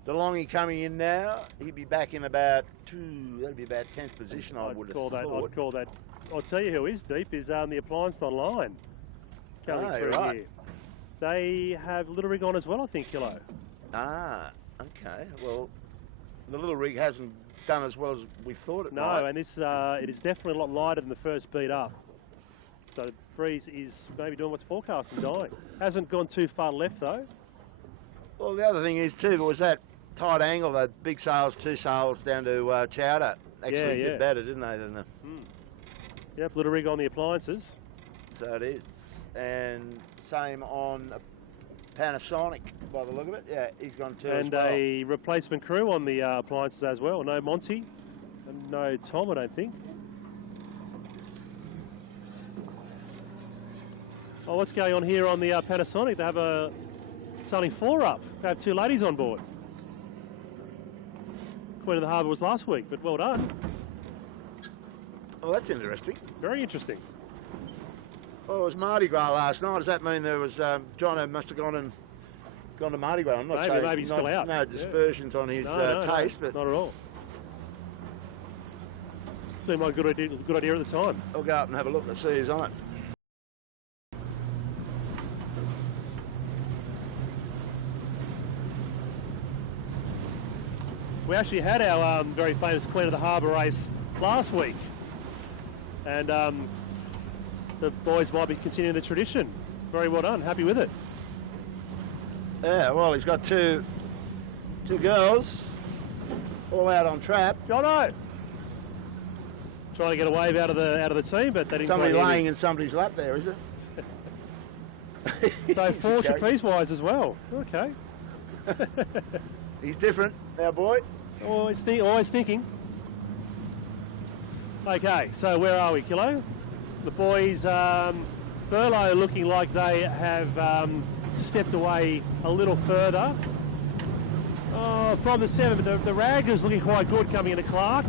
DeLonghi coming in now. He'd be back in about that'd be about 10th position, I would have thought. I'd call that. I'll tell you who is deep is the Appliance Online coming through right. here. They have Little Rig on as well, I think, Kilo. Ah, okay. Well, the Little Rig hasn't done as well as we thought it No, might. and this it is definitely a lot lighter than the first beat up. So Breeze is maybe doing what's forecast and dying. Hasn't gone too far left though. Well, the other thing is too, was that tight angle, that big sails, two sails down to Chowder. Actually did better, didn't they, than the... Yep, Little Rig on the appliances. So it is. And same on Panasonic, by the look of it. Yeah, he's gone too And as well. a replacement crew on the appliances as well. No Monty and no Tom, I don't think. Oh, what's going on here on the Panasonic? They have it's only 4 up. They have 2 ladies on board. Queen of the Harbour was last week, but well done. Oh, that's interesting. Very interesting. Oh, it was Mardi Gras last night. Does that mean there was Jono must have gone to Mardi Gras? I'm not saying Maybe he's still out. No dispersions on his taste, but not at all. Seemed like a good idea at the time. I'll go up and have a look and see who's on it. We actually had our very famous Queen of the Harbour race last week, and the boys might be continuing the tradition. Very well done. Happy with it. Yeah, well, he's got two girls all out on trap. Jono! Trying to get a wave out of the team, but they didn't. Somebody quite laying in somebody's lap there, is it? So 4 trapeze wise as well. Okay. He's different, our boy. Always thinking. Okay, so where are we, Kilo? The boys, Thurlow looking like they have stepped away a little further. Oh, from the 7, but the rag is looking quite good coming into Clark.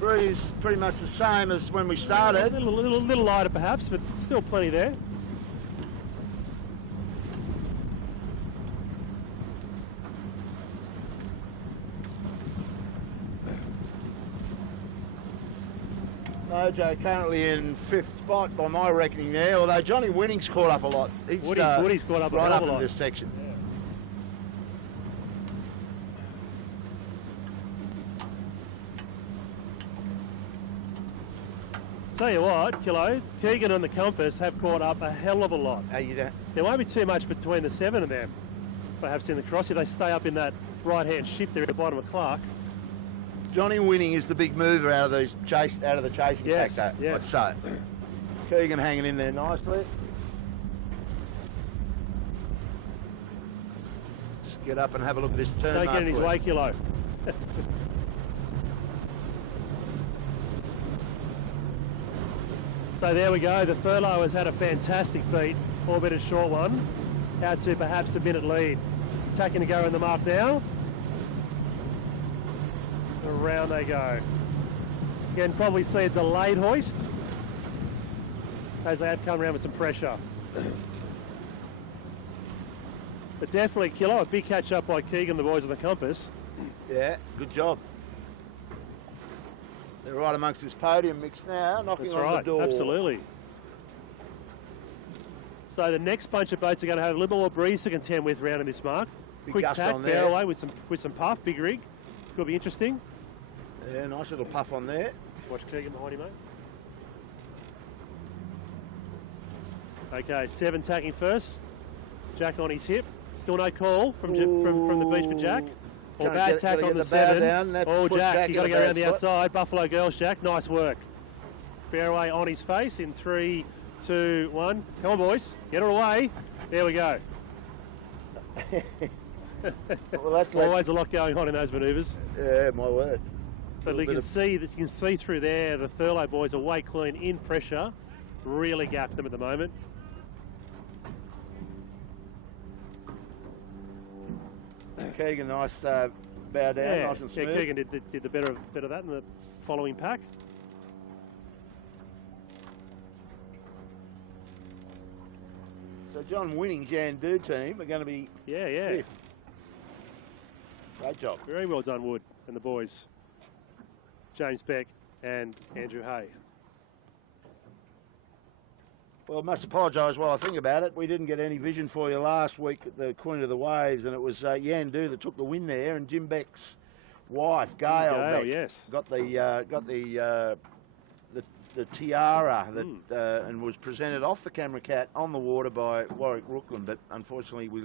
Breeze pretty much the same as when we started. A little lighter perhaps, but still plenty there. Mojo currently in 5th spot by my reckoning there, although Johnny Winning's caught up a lot. Woody's caught up right a up lot in this section. Yeah. Tell you what, Kilo, Keegan and the Compass have caught up a hell of a lot. There won't be too much between the 7 of them, perhaps in the cross, if they stay up in that right-hand shift there at the bottom of Clark. Johnny Winning is the big mover out of the chasing factor, I'd say. Keegan hanging in there nicely. Let's get up and have a look at this turn. Don't get in his way, Kilo. So there we go. The Thurlow has had a fantastic beat, albeit a short one. Out to perhaps a minute lead. Attacking to go in the mark now. Around they go. So again, probably see a delayed hoist as they have come around with some pressure. But definitely, Kilo, a big catch up by Keegan, the boys on the Compass. Yeah, good job. They're right amongst this podium mix now, knocking on the door. Absolutely. So the next bunch of boats are going to have a little more breeze to contend with round in this mark. Big Quick gust tack, on bear there. away with some puff, big rig. Could be interesting. Yeah, nice little puff on there. Just watch Keegan behind him, mate. Okay, 7 tacking first. Jack on his hip. Still no call from the beach for Jack. Or bad tack on the 7. Oh, Jack, you got to go around the outside. Buffalo Girls, Jack. Nice work. Fairway on his face in 3, 2, 1. Come on, boys. Get it away. There we go. Well, that's always a lot going on in those manoeuvres. Yeah, my word. But you can see through there the Thurlow boys are way clean in pressure. Really gapped them at the moment. Keegan, nice bow down, nice and smooth. Yeah, Keegan did the better of that in the following pack. So John Winning's Yandu team are going to be 5th. Great job. Very well done, Wood and the boys. James Beck and Andrew Hay. Well, I must apologise while I think about it. We didn't get any vision for you last week at the Queen of the Waves, and it was Yandu that took the win there, and Jim Beck's wife, Gail Beck, got the tiara that and was presented off the camera cat on the water by Warwick Rooklyn, but unfortunately we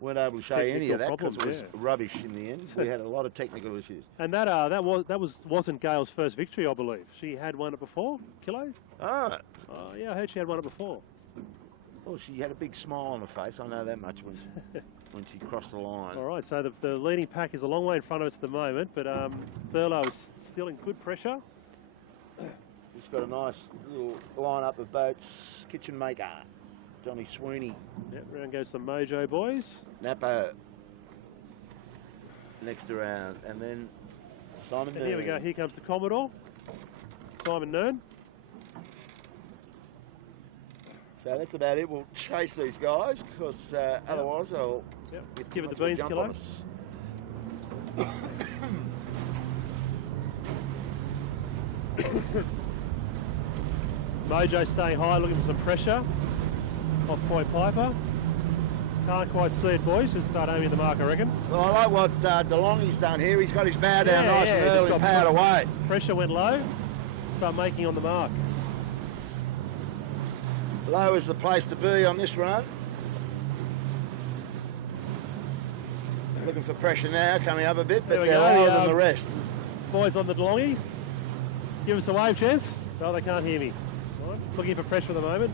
weren't able to show you any of that because it was rubbish in the end. We had a lot of technical issues. And that wasn't Gail's first victory, I believe. She had won it before, Kilo. Oh. Yeah, I heard she had won it before. Well, she had a big smile on her face. I know that much when she crossed the line. All right, so the leading pack is a long way in front of us at the moment, but Thurlow is still in good pressure. Just got a nice little line-up of boats. Kitchen Maker, Johnny Sweeney. Yep, round goes the Mojo boys. Napo. Next around, and then Simon Nern. Here we go, here comes the Commodore. Simon Nern. So that's about it. We'll chase these guys, because otherwise they'll give it the beans, Kilo. Mojo staying high, looking for some pressure off Point Piper. Can't quite see it, boys. Just start aiming at the mark, I reckon. Well, I like what DeLonghi's done here. He's got his bow down nice and early, powered away. Pressure went low. Start making on the mark. Low is the place to be on this run. Looking for pressure now, coming up a bit, but they're lower than the rest. Boys on the DeLonghi. Give us a wave, Jez. Oh, they can't hear me. Right. Looking for pressure at the moment.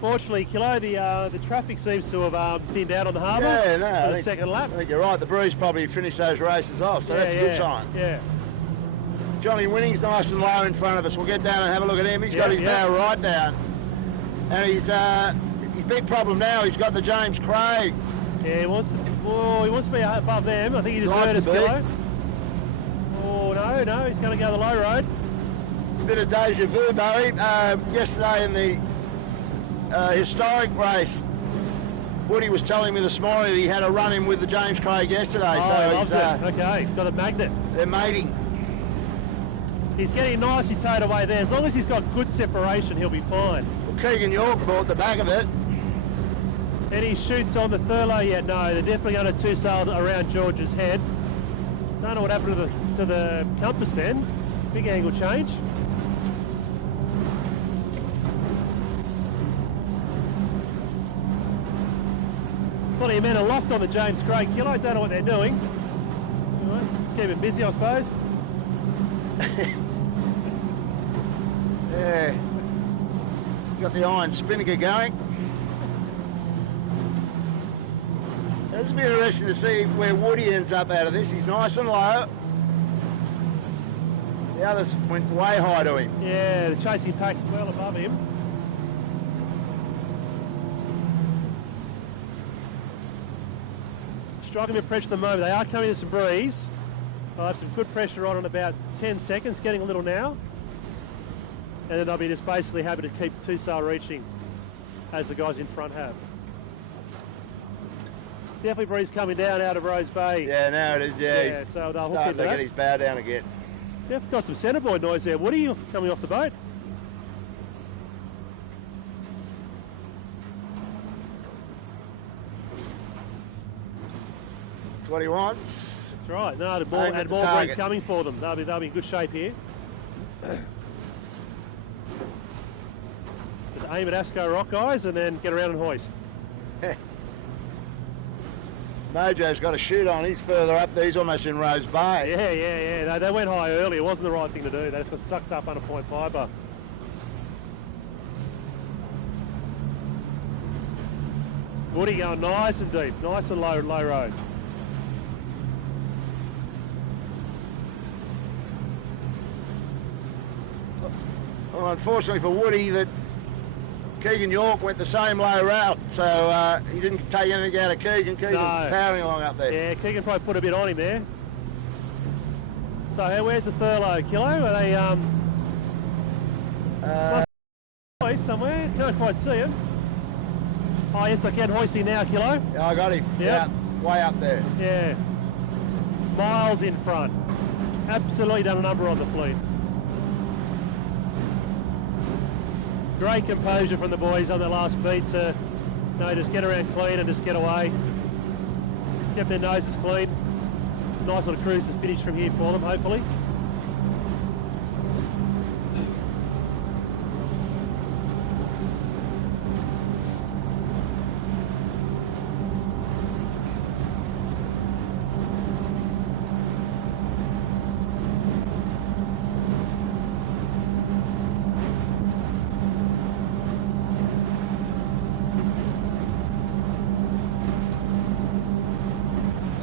Fortunately, Kilo, the traffic seems to have thinned out on the harbour for the second lap. I think you're right. The Breeze probably finished those races off, so that's a good sign. Yeah. Johnny Winning's nice and low in front of us. We'll get down and have a look at him. He's got his barrel right down. And his big problem now, he's got the James Craig. Yeah, he wants to be above them. I think he just heard us, Kilo. Oh, no, he's going to go the low road. It's a bit of deja vu, Bowie. Yesterday in the historic race, Woody was telling me this morning that he had a run-in with the James Craig yesterday. Oh, so he loves it. Okay, got a magnet. They're mating. He's getting nicely towed away there. As long as he's got good separation, he'll be fine. Well, Keegan York bought the back of it. Any shoots on the Thurlow yet? No, they're definitely going to two-sail around George's head. Don't know what happened to the compass then. Big angle change. Plenty of men aloft on the James Craig Kilo. I don't know what they're doing. All right, let's keep it busy, I suppose. Yeah. Got the iron spinnaker going. It's be interesting to see where Woody ends up out of this. He's nice and low. The others went way high to him. Yeah, the chasing pack's well above him. Striking a bit of pressure at the moment. They are coming to some breeze. I'll have some good pressure on in about 10 seconds, getting a little now. And then I'll be just basically happy to keep two-sail reaching as the guys in front have. Definitely breeze coming down out of Rose Bay. Yeah, now it is, Yeah, so they'll hook into to that. get his bow down again. Definitely got some centreboard noise there. Woody coming off the boat. That's what he wants. That's right. No, the ball and more breeze coming for them. They'll be in good shape here. Just aim at Asco Rock, guys, and then get around and hoist. Mojo's got a shoot on. He's further up. He's almost in Rose Bay. Yeah. They went high early. It wasn't the right thing to do. They just got sucked up under point fibre. Woody going nice and deep, nice and low road. Well, unfortunately for Woody, that Keegan York went the same low route, so he didn't take anything out of Keegan. Keegan's powering along up there. Yeah, Keegan probably put a bit on him there. So where's the Thurlow Kilo? Are they hoist somewhere? Can't quite see him. Oh yes, I can hoisting now, Kilo. Yeah, I got him. Yep. Yeah, way up there. Yeah. Miles in front. Absolutely done a number on the fleet. Great composure from the boys on the last beat to just get around clean and just get away. Kept their noses clean. Nice little cruise to finish from here for them, hopefully.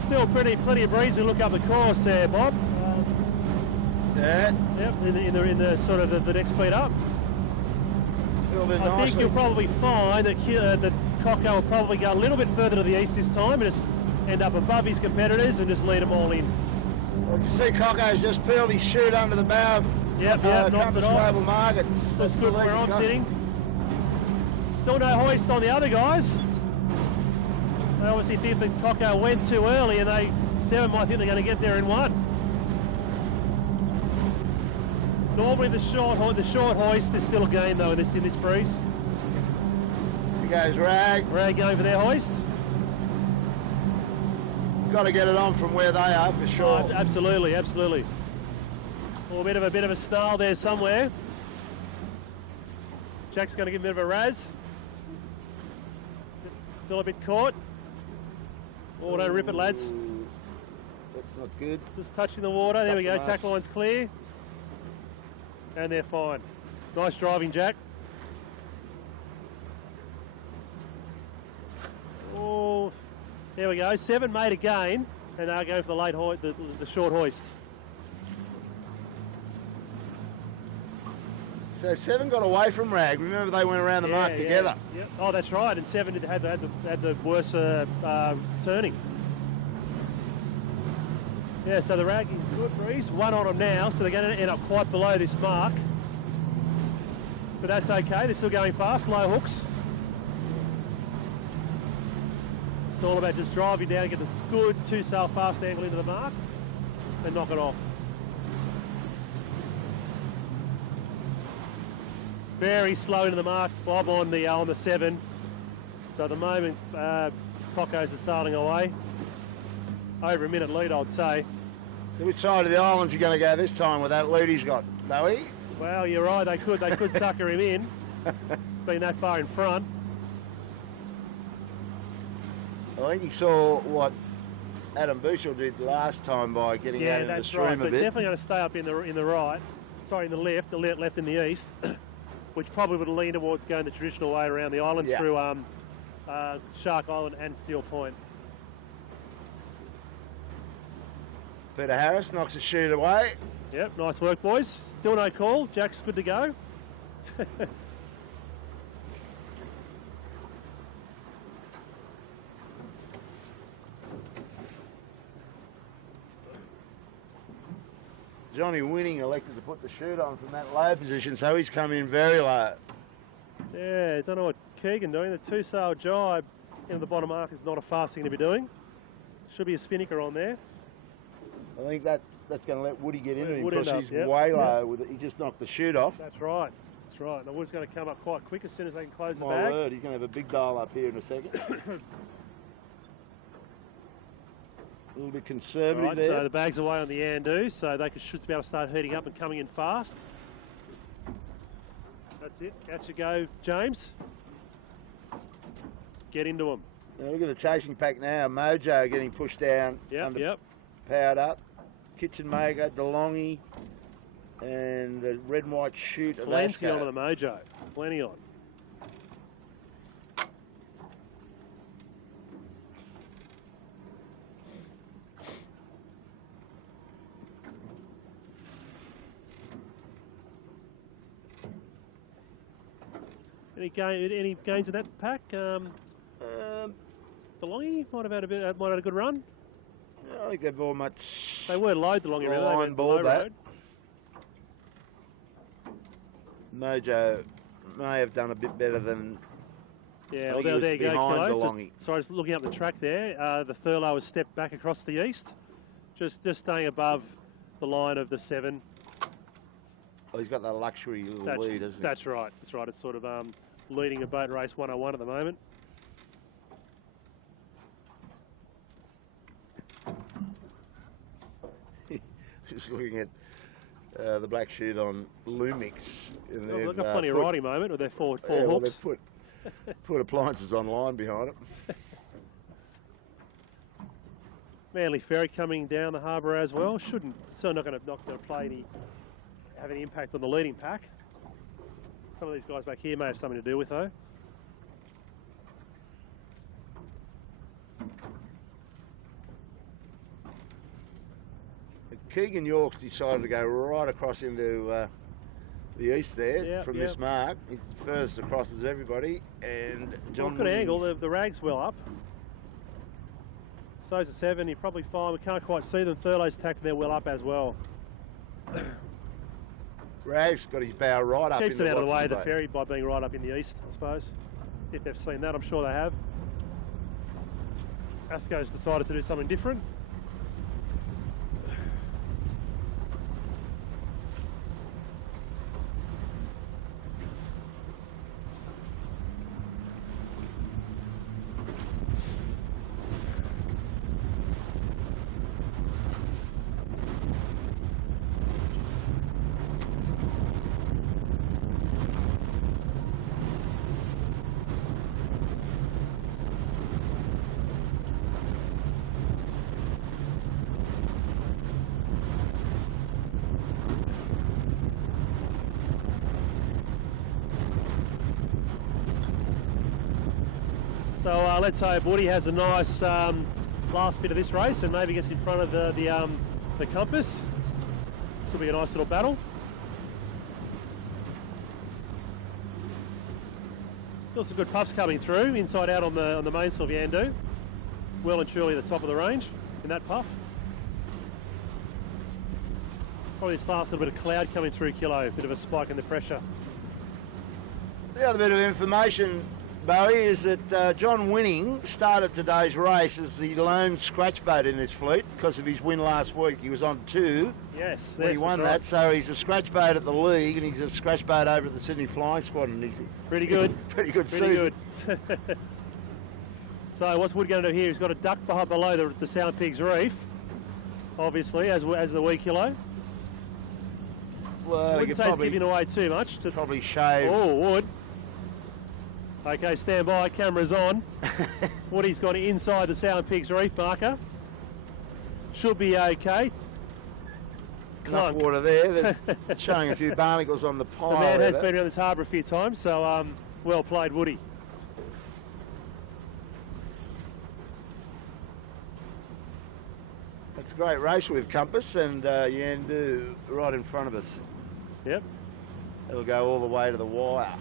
Still plenty of breeze. We look up the course there, Bob. Yeah. Yep. In the sort of the next speed up. I think you'll probably find that that Coco will probably go a little bit further to the east this time and just end up above his competitors and just lead them all in. Well, you see Coco's just peeled his chute under the bow. Yep, knocked it off. Global Markets. That's good where I'm sitting. Still no hoist on the other guys. They obviously think that Coco went too early, and Seven might think they're going to get there in one. Normally the short hoist is still a gain though in this breeze. Here goes Rag. Rag going for their hoist. Got to get it on from where they are for sure. Oh, absolutely. Or a bit of a snarl there somewhere. Jack's going to give a bit of a razz. Still a bit caught. Oh, don't rip it, lads. Ooh, that's not good. Just touching the water. There we go. Nice. Tack line's clear. And they're fine. Nice driving, Jack. Oh, there we go. 7 made again, and they're going for the late the short hoist. So 7 got away from Rag. Remember they went around the mark together. Yeah. Oh, that's right. And 7 had the worse turning. Yeah, so the Rag is good breeze. 1 on them now, so they're going to end up quite below this mark. But that's okay. They're still going fast. Low hooks. It's all about just driving down, get a good 2-sail fast angle into the mark, and knock it off. Very slow into the mark, Bob on the 7. So at the moment, Cockos are sailing away. Over a minute lead, I'd say. So which side of the island's he going to go this time with that lead he's got? Louis? Well, you're right. They could sucker him in, being that far in front. I think he saw what Adam Bushell did last time by getting out into the stream right. a So bit. definitely going to stay up in the right. Sorry, in the left in the east, which probably would lean towards going the traditional way around the island through Shark Island and Steel Point. Peter Harris knocks a shoot away. Yep, nice work, boys. Still no call. Jack's good to go. Johnny Winning elected to put the shoot on from that low position, so he's come in very low. Yeah, don't know what Keegan doing. The 2-sail jibe into the bottom mark is not a fast thing to be doing. Should be a spinnaker on there. I think that's going to let Woody get into him Wood because end up, he's yep. way low. With it. He just knocked the shoot off. That's right. That's right. And the Wood's going to come up quite quick as soon as they can close the My bag. word, he's going to have a big dial up here in a second. A little bit conservative Right, there. so the bag's away on the Andu, so they should be able to start heating up and coming in fast. That's it. Out you go, James. Get into them. Now look at the chasing pack now. Mojo getting pushed down. Yep. Powered up. Kitchen Maker, DeLonghi, and the red and white shoot of Plenty Asco. on the Mojo. Plenty on. Any gains in that pack? DeLonghi might have had a good run. I think they've all much. They were low DeLonghi, really. They line went ball below that. road. Mojo may have done a bit better than. Yeah, I well, think he there was you go, behind Kilo. DeLonghi. Sorry, just looking up the track there. The Thurlow has stepped back across the east, just staying above the line of the 7. Oh, he's got that luxury little lead, hasn't he? That's right. That's right. It's sort of leading a boat race 101 at the moment. Just looking at the black sheet on Lumix. And They've got plenty of riding moment with their four well, hooks. they've put appliances online behind it. Manly Ferry coming down the harbour as well. Still not going to have any impact on the leading pack. Some of these guys back here may have something to do with though. Keegan York's decided to go right across into the east there from this mark. He's furthest across as everybody, and John. Good angle. The rag's well up. So's a 7. You're probably fine. We can't quite see them. Thurlow's tacked there well up as well. Rag's got his bow right up. Keeps in it out of the way of the boat. ferry by being right up in the east, I suppose. If they've seen that, I'm sure they have. Asco's decided to do something different. So let's hope Woody has a nice last bit of this race and maybe gets in front of the compass. Could be a nice little battle. Still some good puffs coming through, inside out on the mainsail of Yandu. Well and truly at the top of the range in that puff. Probably this last little bit of cloud coming through Kilo, a bit of a spike in the pressure. The other bit of information, Bowie, is that John Winning started today's race as the lone scratch boat in this fleet because of his win last week. He was on 2. Yes, when he won that, so he's a scratch boat at the league and he's a scratch boat over at the Sydney Flying Squadron. He's pretty good. Pretty good season. Good. So what's Wood going to do here? He's got a duck below the Sound Pigs Reef, obviously, as the wee Kilo. Well, wouldn't say he's giving away too much. To probably shave. Oh, Wood. Okay, stand by, camera's on. Woody's got inside the Sound Pigs Reef marker. Should be okay. Enough water there. There's showing a few barnacles on the pile. The man has been around this harbour a few times, so well played, Woody. That's a great race with Compass and Yandu right in front of us. Yep. It'll go all the way to the wire.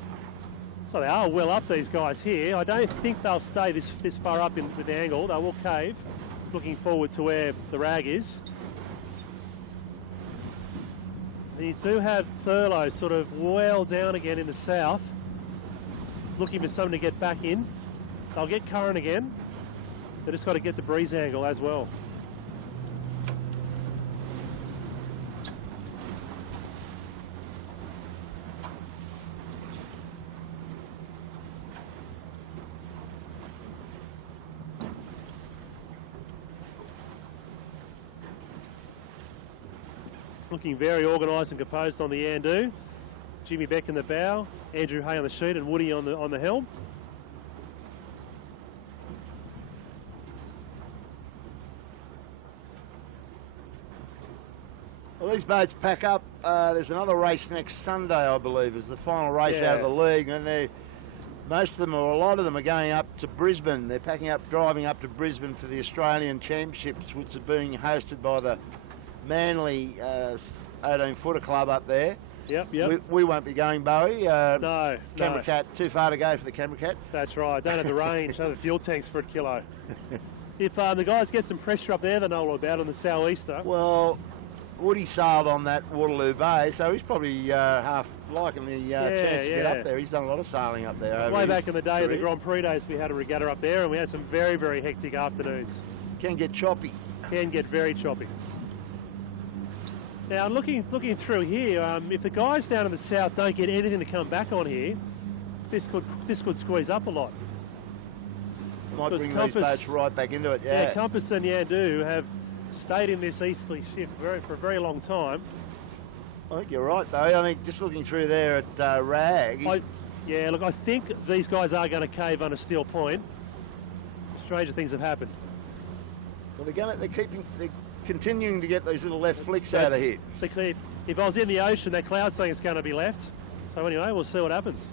So they are well up, these guys here. I don't think they'll stay this far up with the angle. They will cave, looking forward to where the rag is. And you do have Thurlow sort of well down again in the south, looking for something to get back in. They'll get current again. They just got to get the breeze angle as well. Looking very organised and composed on the Yandu. Jimmy Beck in the bow, Andrew Hay on the sheet, and Woody on the helm. Well, these boats pack up. There's another race next Sunday, I believe, is the final race out of the league, and most of them, or a lot of them, are going up to Brisbane. They're packing up, driving up to Brisbane for the Australian Championships, which are being hosted by the Manly 18-footer club up there. Yep. We won't be going, Bowie. No. Camera Cat, too far to go for the Camera Cat. That's right. Don't have the range, don't have the fuel tanks for a kilo. If the guys get some pressure up there, they know all about on the sou'easter. Well, Woody sailed on that Waterloo Bay, so he's probably half liking the chance to get up there. He's done a lot of sailing up there. Way back in the day of the Grand Prix days, we had a regatta up there, and we had some very, very hectic afternoons. Can get choppy. Can get very choppy. Now, looking through here, if the guys down in the south don't get anything to come back on here, this could squeeze up a lot. Might bring these boats right back into it. Yeah, Compass and Yandu have stayed in this easterly shift for a very long time. I think you're right, though. I think just looking through there at Rag. I think these guys are going to cave under Steel Point. Stranger things have happened. Well, they're continuing to get those little left flicks out of here. If I was in the ocean, that cloud saying it's going to be left. So anyway, we'll see what happens.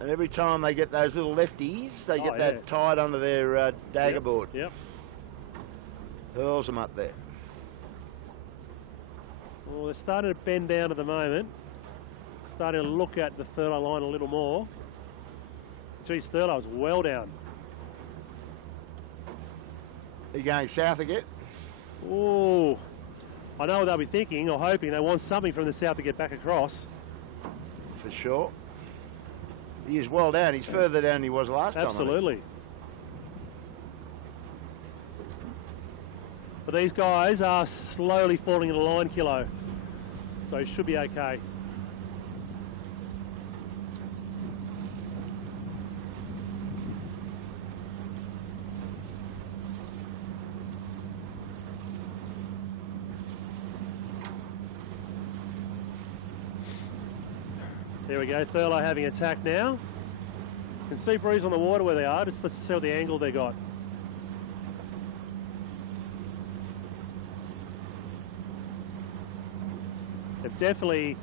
And every time they get those little lefties, they get that tied under their dagger board. Yep. Hurls them up there. Well, they're starting to bend down at the moment. Starting to look at the Thurlow line a little more. Geez, Thurlow's well down. Are you going south again? Oh, I know what they'll be thinking or hoping. They want something from the south to get back across. For sure. He is well down. He's further down than he was last time. Absolutely. But these guys are slowly falling into line, Kilo. So he should be okay. There we go, Thurlow having attack now. You can see breeze on the water where they are. Just let's see what the angle they got. definitely,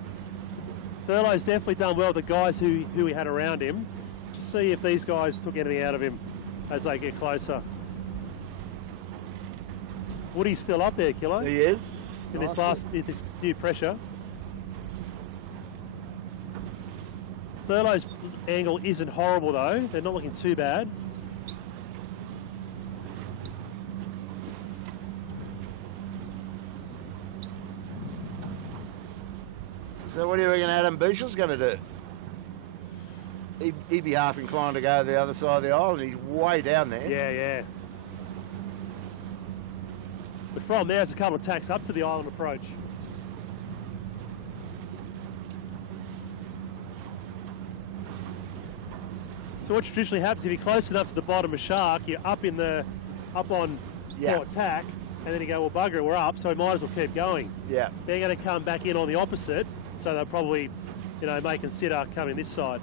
Thurlow's definitely done well with the guys who he had around him. Just see if these guys took anything out of him as they get closer. Woody's still up there, Kilo. He is. In this new pressure. Thurlow's angle isn't horrible though. They're not looking too bad. So what do you reckon Adam Beechel's going to do? He'd be half inclined to go to the other side of the island. He's way down there. Yeah. But from there, there's a couple of tacks up to the island approach. So what traditionally happens if you're close enough to the bottom of Shark, you're up on port tack, and then you go, well, bugger it, we're up, so we might as well keep going. Yeah. They're going to come back in on the opposite, so they'll probably, may consider coming this side.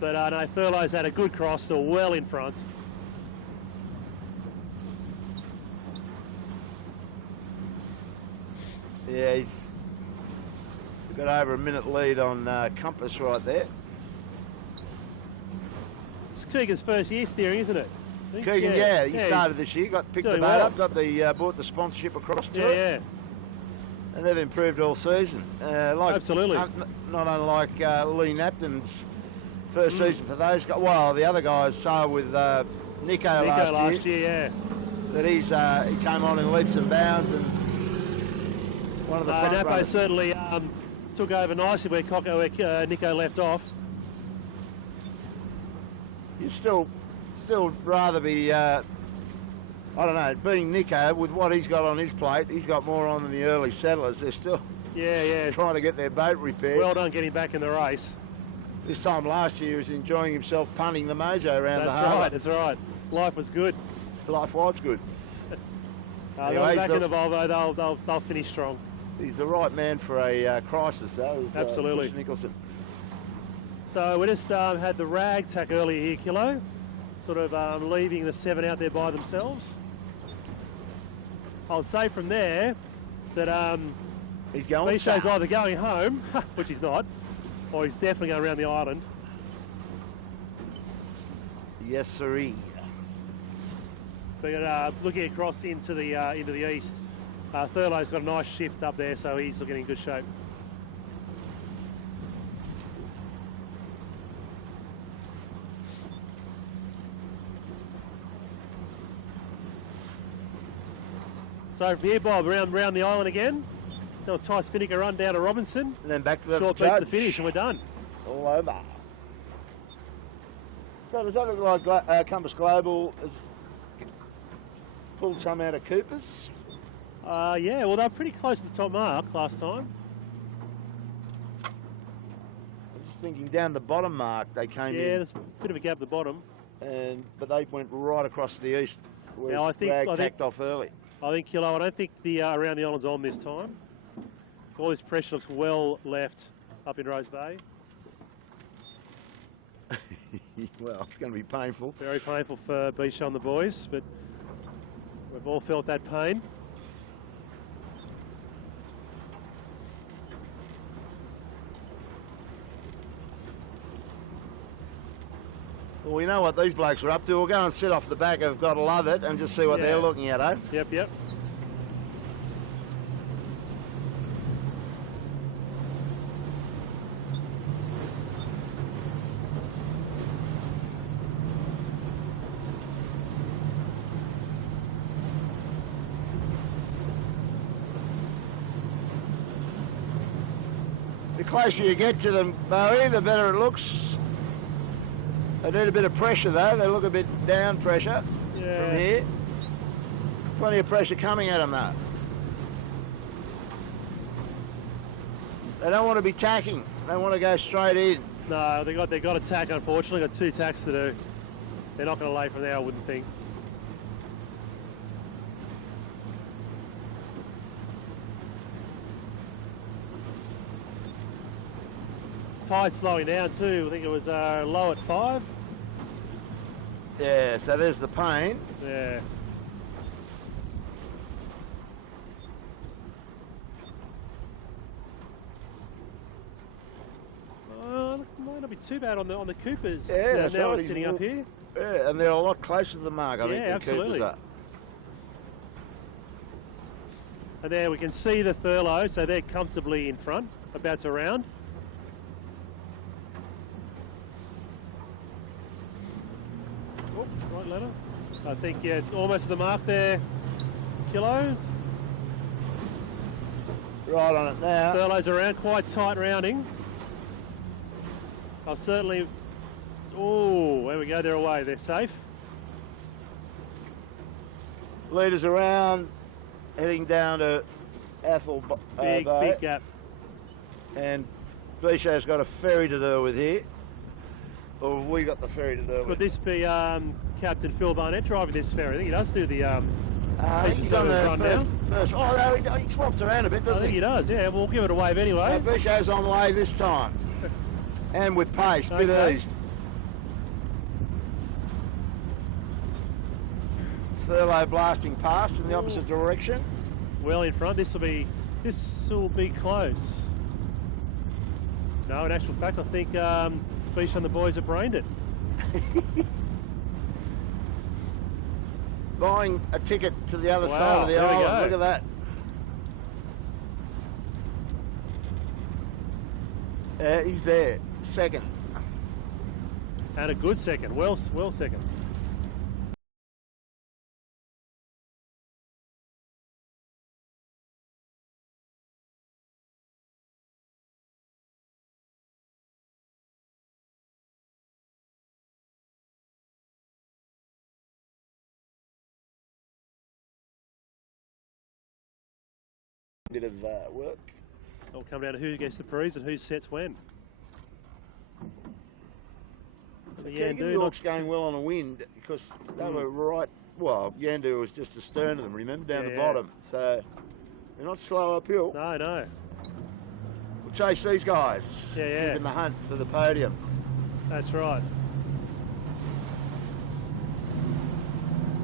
But I know Thurlow's had a good cross, they're well in front. Yeah, he's got over a minute lead on Compass right there. It's Keegan's first year steering, isn't it? Keegan, he started this year, picked the boat up, bought the sponsorship across to it. Yeah. And they've improved all season. Absolutely. Not unlike Lee Napton's first season for those guys. Well, the other guys sailed with Nico last year. Yeah. That he came on in leaps and bounds, and one of the front Napo runners. certainly took over nicely where Nico left off. You still rather be, I don't know, being Nico, with what he's got on his plate, he's got more on than the early settlers. They're still trying to get their boat repaired. Well done getting back in the race. This time last year he was enjoying himself punting the mojo around the harbour. That's right. Life was good. Life was good. Anyway, back in the Volvo, they'll finish strong. He's the right man for a crisis, though. Absolutely. Bush Nicholson. So we just had the rag tack earlier here, Kilo. Sort of leaving the 7 out there by themselves. I'll say from there that he's going Micho's either going home, which he's not, or he's definitely going around the island. Yes, sirree. But looking across into the east, Thurlow's got a nice shift up there, so he's looking in good shape. So from here, Bob, round the island again. A tight spinnaker run down to Robinson. And then back to the short beat to the finish, and we're done. All over. So does that look like Compass Global has pulled some out of Cooper's? Yeah, well, they were pretty close to the top mark last time. I'm just thinking down the bottom mark they came in. Yeah, there's a bit of a gap at the bottom. But they went right across the east, where I think tacked off early. I think, Kilo, I don't think the around the island's on this time. All this pressure looks well left up in Rose Bay. Well, it's going to be painful. Very painful for Beecher and the boys, but we've all felt that pain. Well, we know what these blokes are up to. We'll go and sit off the back of Gotta Love It and just see what they're looking at, eh? Yep. The closer you get to them, Bowie, the better it looks. They need a bit of pressure, though. They look a bit down pressure from here. Plenty of pressure coming at them, though. They don't want to be tacking. They want to go straight in. No, they got a tack, unfortunately. Got 2 tacks to do. They're not going to lay from there, I wouldn't think. Tide slowing down too. I think it was low at 5. Yeah, so there's the pain. Yeah. be too bad on the Coopers. Yeah, that's now right. we're sitting up here. Yeah, and they're a lot closer to the mark, I think, than absolutely. Coopers are. And there we can see the Thurlow, so they're comfortably in front, about to round. Oh, right ladder. I think, yeah, almost to the mark there, Kilo. Right on it now. Thurlow's around, quite tight rounding. I'll certainly... Oh, there we go, they're away, they're safe. Leaders around, heading down to Athol Big gap. And Bishop's got a ferry to deal with here. Or have we got the ferry to deal with? Could this be Captain Phil Barnett driving this ferry? I think he does do the... he's on the first. Oh, no, he swaps around a bit, doesn't he? I think he does, yeah. We'll give it a wave anyway. Bishop's on lay this time. And with pace, bit eased. Thurlow blasting past in the opposite direction. Well in front. This will be close. No, in actual fact, I think Bish and the boys have brained it. Buying a ticket to the other side of the island. Look at that. He's there, second. And a good second. Well second. Bit of work. It'll come down to who gets the prees and who sets when. So Yandu going well on a wind because they were right. Well, Yandu was just astern of them. Remember down the bottom, so they're not slow uphill. No. We'll chase these guys. Yeah. In the hunt for the podium. That's right.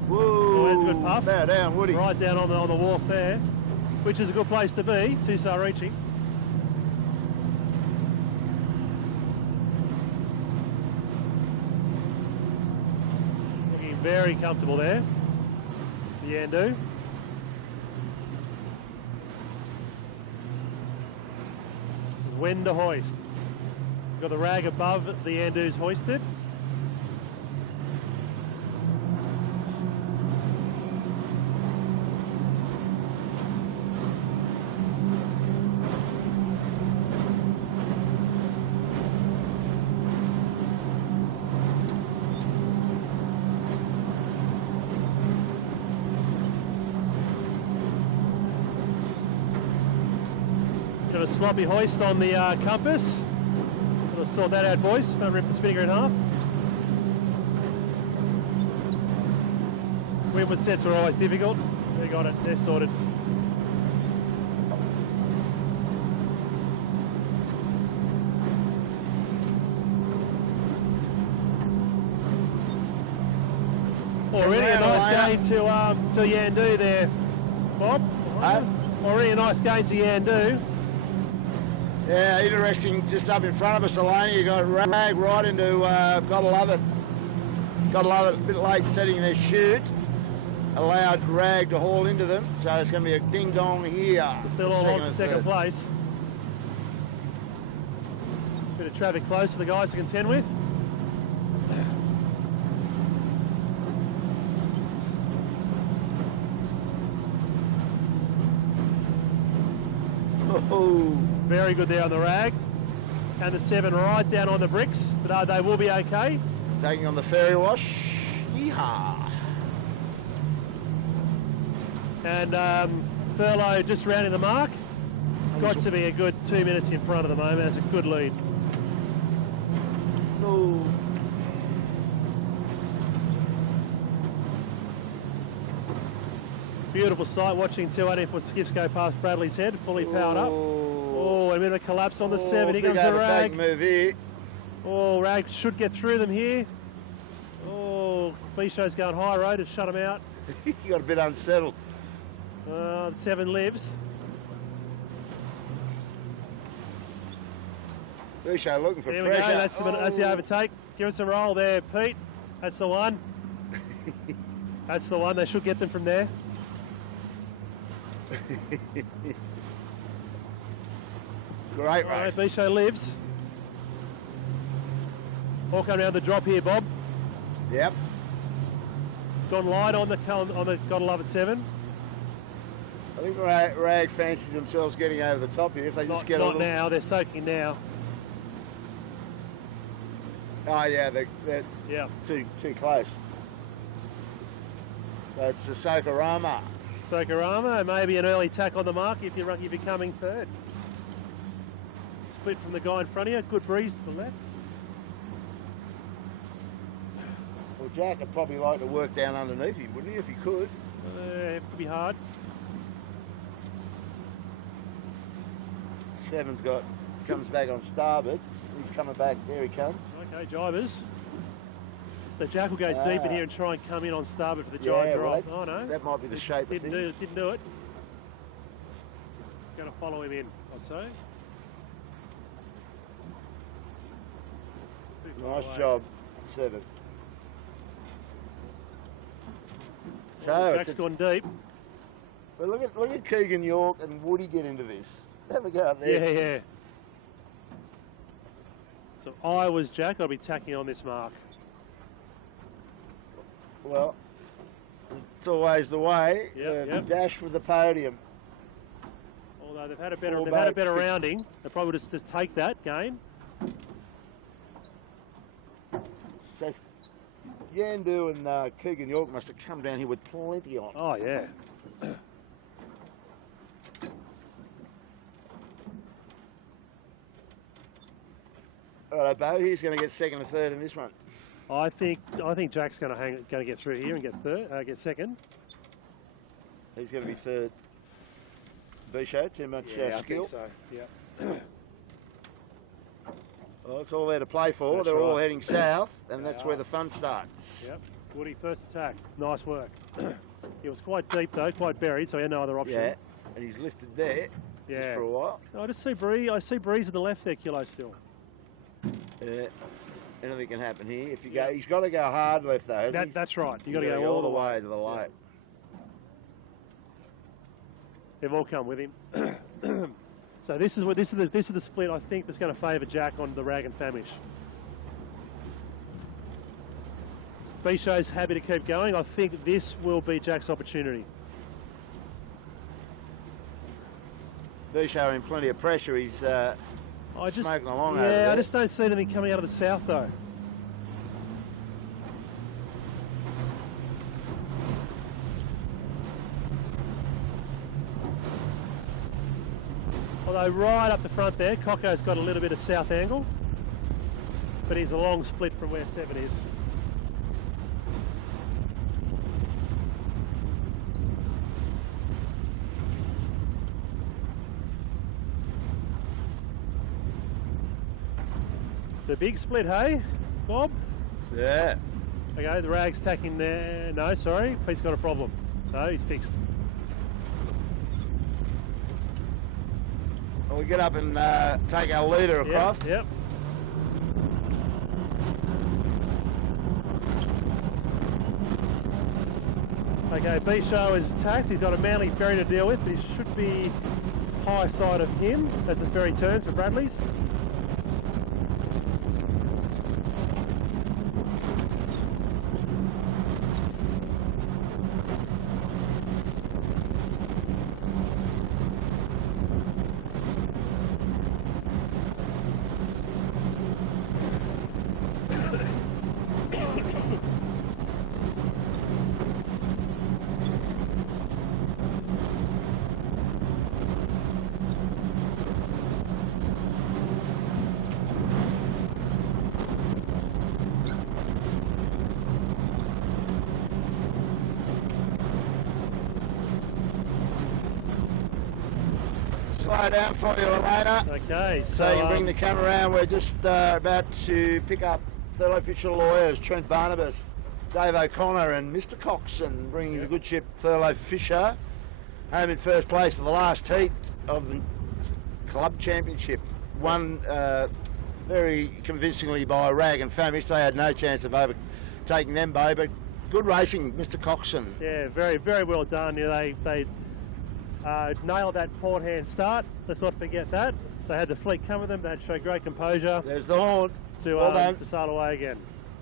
Whoa! Oh, there's a good puff. Bow down, Woody. Right down on the wharf there, which is a good place to be. 2-star reaching. Looking very comfortable there. The Yandu. This is when to hoist. Got the rag above the Yandu's hoisted. Got a sloppy hoist on the compass. We'll sort that out, boys. Don't rip the spinnaker in half. Windward sets are always difficult. They got it. They're sorted. Already a nice gain to Yandu there, Bob. Already a nice gain to Yandu. Yeah, interesting. Just up in front of us, Alani, you got rag right into. Gotta love it. Gotta love it. A bit late setting their chute. Allowed rag to haul into them, so it's going to be a ding dong here. Still all on for second place. Bit of traffic close for the guys to contend with. Oh. Very good there on the rag. And the 7 right down on the bricks, but they will be okay. Taking on the ferry wash. Yeehaw. And Thurlow just rounding the mark. Got to be a good 2 minutes in front at the moment. That's a good lead. Oh. Beautiful sight watching 284 skiffs go past Bradley's head, fully powered up. Oh, a bit of a collapse on the 7. Here comes the rag. Move here. Oh, rag should get through them here. Oh, Bisho's going high road to shut him out. You got a bit unsettled. The 7 lives. Boucher looking for There pressure. we go, that's the overtake. Give us a roll there, Pete. That's the one. That's the one, they should get them from there. Great race. Boucher lives. All coming around the drop here, Bob. Yep. Gone light on the Gotta Love It 7. I think Rag fancies themselves getting over the top here. If they just get a little... Not now, they're soaking now. Oh yeah, they're Yeah. too close. So it's the Sokarama. Sokarama, maybe an early tack on the mark if you're coming third. Split from the guy in front of you, good breeze to the left. Well, Jack would probably like to work down underneath him, wouldn't he, if he could? It could be hard. Seven's comes back on starboard. He's coming back. There he comes. Okay, jivers. So Jack will go deep in here and try and come in on starboard for the giant drop. Well, oh no, that might be the shape of things. Didn't do it. It's going to follow him in, I'd say. Nice job, Seven. So Jack's gone deep. But look at Keegan York and Woody get into this. Have a go up there. Yeah. So I was Jack. I'll be tacking on this mark. Well, it's always the way. Yep. Dash for the podium. Although they've had a better rounding, they probably just take that gain. So Yandu and Keegan York must have come down here with plenty on. Oh yeah. All right, Bo, he's going to get second and third in this one. I think Jack's going to get through here and get second. He's going to be third. Boucher, too much skill. I think so. Yeah. Well, it's all there to play for. That's They're all right. heading south, and that's where the fun starts. Yep. Woody first attack. Nice work. It was quite deep though, quite buried, so he had no other option. Yeah, and he's lifted there just for a while. I just see Breeze. I see Breeze in the left there, Kilo still. Yeah. Anything can happen here. If you go, he's got to go hard left though. That's right. You got to go all the way to the light. They've all come with him. So this is the split I think that's going to favour Jack on the Rag and Famish. Boucher's happy to keep going. I think this will be Jack's opportunity. Boucher in plenty of pressure. He's smoking along over there. I just don't see anything coming out of the south though. Although right up the front there, Cocco's got a little bit of south angle, but he's a long split from where 7 is. The big split, hey, Bob? Yeah. Okay, the Rag's tacking there. No, sorry, Pete's got a problem. No, he's fixed. Well, we get up and take our leader across. Yep. Okay, Boucher is tacked. He's got a Manly ferry to deal with, but he should be high side of him. That's the ferry turns for Bradley's. Slow down for you later. Okay, So you bring the camera around. We're just about to pick up fellow Fisher lawyers, Trent Barnabas, Dave O'Connor and Mr Coxon, bringing the good ship Thurlow Fisher home in first place for the last heat of the club championship. Won very convincingly by Rag and Famish. They had no chance of overtaking them, Bo, but good racing, Mr. Coxon. Yeah, very, very well done. Yeah, they nailed that port hand start. Let's not forget that. They had the fleet come with them. They had to show great composure. There's the horn. To sail away again.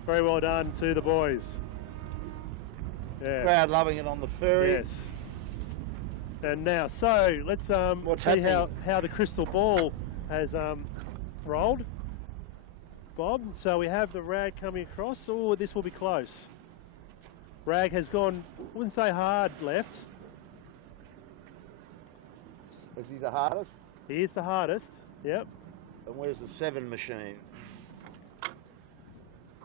Very well done to the boys. Yeah. Crowd loving it on the ferry. Yes. And now, so let's see how the crystal ball has rolled, Bob. So we have the Rag coming across. Oh, this will be close. Rag has gone, I wouldn't say hard left. Is he the hardest? He is the hardest, yep. And where's the 7 machine?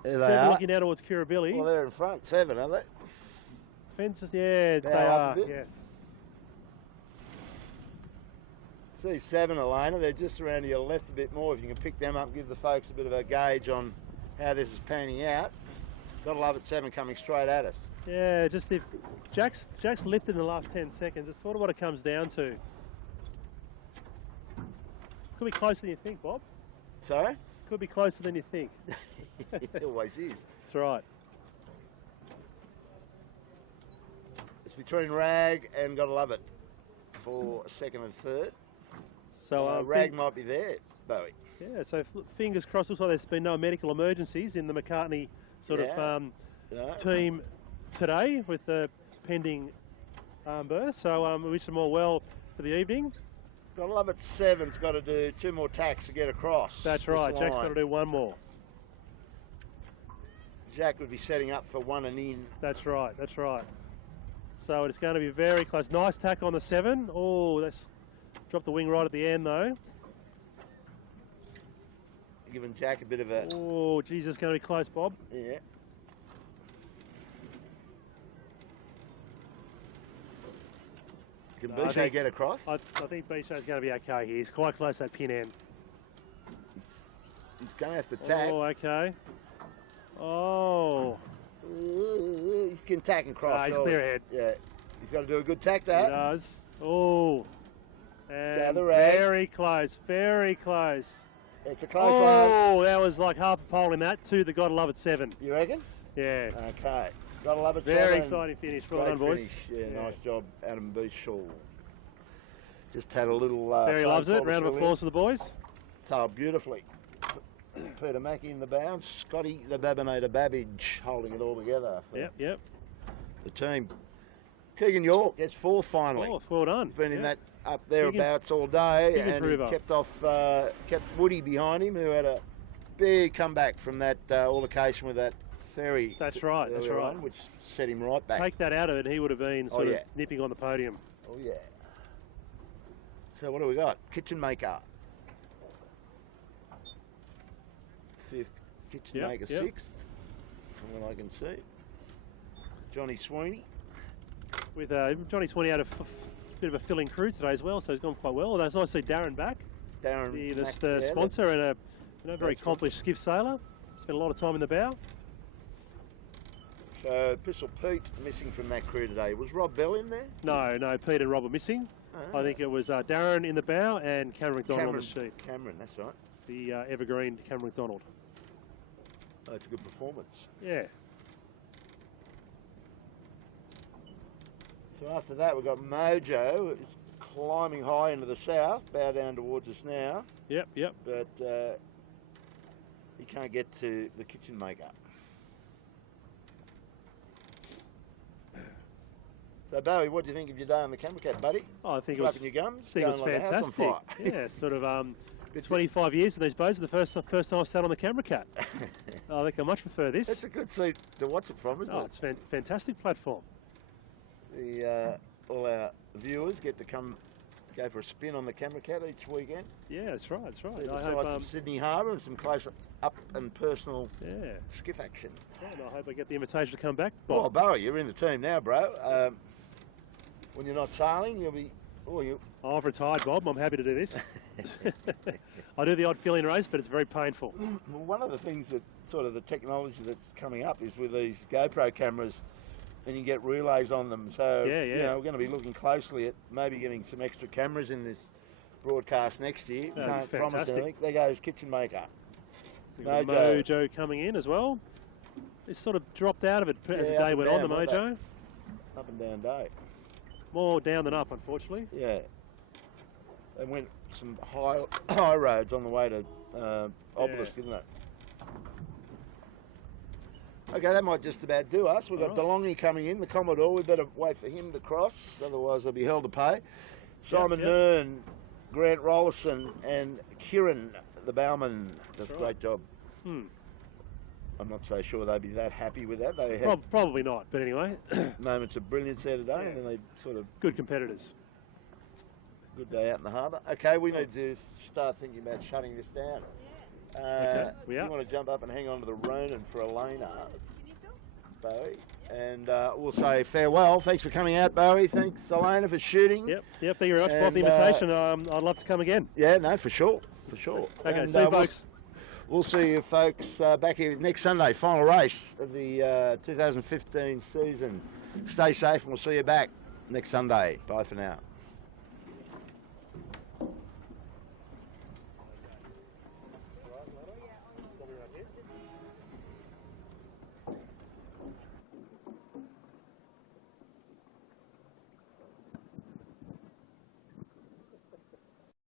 There they 7 are. looking out towards Kirribilli. Well, they're in front, 7, are they? Fences, yeah, they are, yes. See 7, Elena, they're just around to your left a bit more. If you can pick them up, give the folks a bit of a gauge on how this is panning out. Gotta love it, 7 coming straight at us. Yeah, just if Jack's lifted in the last 10 seconds, it's sort of what it comes down to. Could be closer than you think, Bob. Sorry? Could be closer than you think. It always is. That's right. It's between Rag and Gotta Love It for 2nd and 3rd. So Rag might be there, Bowie. Yeah, so fingers crossed. Looks like there's been no medical emergencies in the McCartney sort of team today with the pending birth. So we wish them all well for the evening. Gotta Love It 7's got to do 2 more tacks to get across. That's right. Jack's got to do 1 more. Jack would be setting up for 1 and in. That's right. That's right. So it's going to be very close. Nice tack on the 7. Oh, that's dropped the wing right at the end though. Giving Jack a bit of a... Oh, geez, it's going to be close, Bob. Yeah. Can Boucher get across? I think Boucher's going to be okay here. He's quite close to that pin end. He's going to have to tack. Oh, okay. Oh. He's going to tack and cross. He's clear ahead. Yeah. He's got to do a good tack though. He does. Oh. And Gather Rag. very close. Very close. It's a close one. Oh, that was like half a pole in that to the Gotta Love It 7. You reckon? Yeah. Okay. Gotta Love It 7. Very exciting finish. Well done, boys. Yeah, nice job, Adam Bouchard. Just had a little... Barry loves it. Round of applause for the boys. Sailed beautifully. Peter Mackey in the bounce. Scotty the Babinator Babbage holding it all together. Yep. The team. Keegan York gets 4th finally. 4th, well done. He's been in that up thereabouts all day, and he kept Woody behind him, who had a big comeback from that altercation with that ferry. That's right. On, which set him right back. Take that out of it, he would have been sort of nipping on the podium. Oh yeah. So what do we got? Kitchen Maker. 5th. Kitchen Maker 6th. From what I can see. Johnny Sweeney. With Johnny Sweeney had a bit of a filling crew today as well, so he's gone quite well. Although it's nice to see Darren back. Darren, the sponsor and a very accomplished skiff sailor. Spent a lot of time in the bow. So Pistol Pete missing from that crew today. Was Rob Bell in there? No, Pete and Rob are missing. I think it was Darren in the bow and Cameron McDonald on the sheet. Cameron, that's right. The evergreen Cameron McDonald. Oh, it's a good performance. Yeah. So after that we've got Mojo. It's climbing high into the south, bow down towards us now. Yep. But he can't get to the Kitchen Maker. So Bowie, what do you think of your day on the camera cat, buddy? Oh, I think Flapping your gums? I think it was fantastic. Yeah, sort of 25 years in these boats. The first time I sat on the camera cat. I think I much prefer this. It's a good seat to watch it from, isn't it? Oh, it's a fantastic platform. All our viewers get to go for a spin on the camera cat each weekend. Yeah, that's right. See the sights of Sydney Harbour and some close up and personal skiff action. Right, I hope I get the invitation to come back. Bob. Well, Bowie, you're in the team now, bro. When you're not sailing, you'll be... I've retired, Bob. I'm happy to do this. I do the odd fill-in race, but it's very painful. Well, one of the things that sort of the technology that's coming up is with these GoPro cameras, and you get relays on them. So, you know, we're going to be looking closely at maybe getting some extra cameras in this broadcast next year. Can't promise anything. There goes Kitchen Maker. We've got Mojo coming in as well. It's sort of dropped out of it as the day went on, the Mojo. Up and down day. More down than up, unfortunately. Yeah. They went some high roads on the way to Obelisk, didn't it? Okay, that might just about do us. We've got DeLonghi coming in, the Commodore. We better wait for him to cross, otherwise there'll be hell to pay. Simon Nern, Grant Rollerson, and Kieran, the bowman. Does a great job. I'm not so sure they'd be that happy with that. They had probably not, but anyway. moments of brilliance there today, and then they sort of... Good competitors. Good day out in the harbour. Okay, we need to start thinking about shutting this down. Okay, we are. You want to jump up and hang on to the Ronin for Elena, Bowie, and we'll say farewell. Thanks for coming out, Bowie. Thanks, Elena, for shooting. Yep. Thank you very much for the invitation. I'd love to come again. Yeah, no, for sure. Okay, and, see you, folks. We'll see you folks back here next Sunday, final race of the 2015 season. Stay safe, and we'll see you back next Sunday. Bye for now.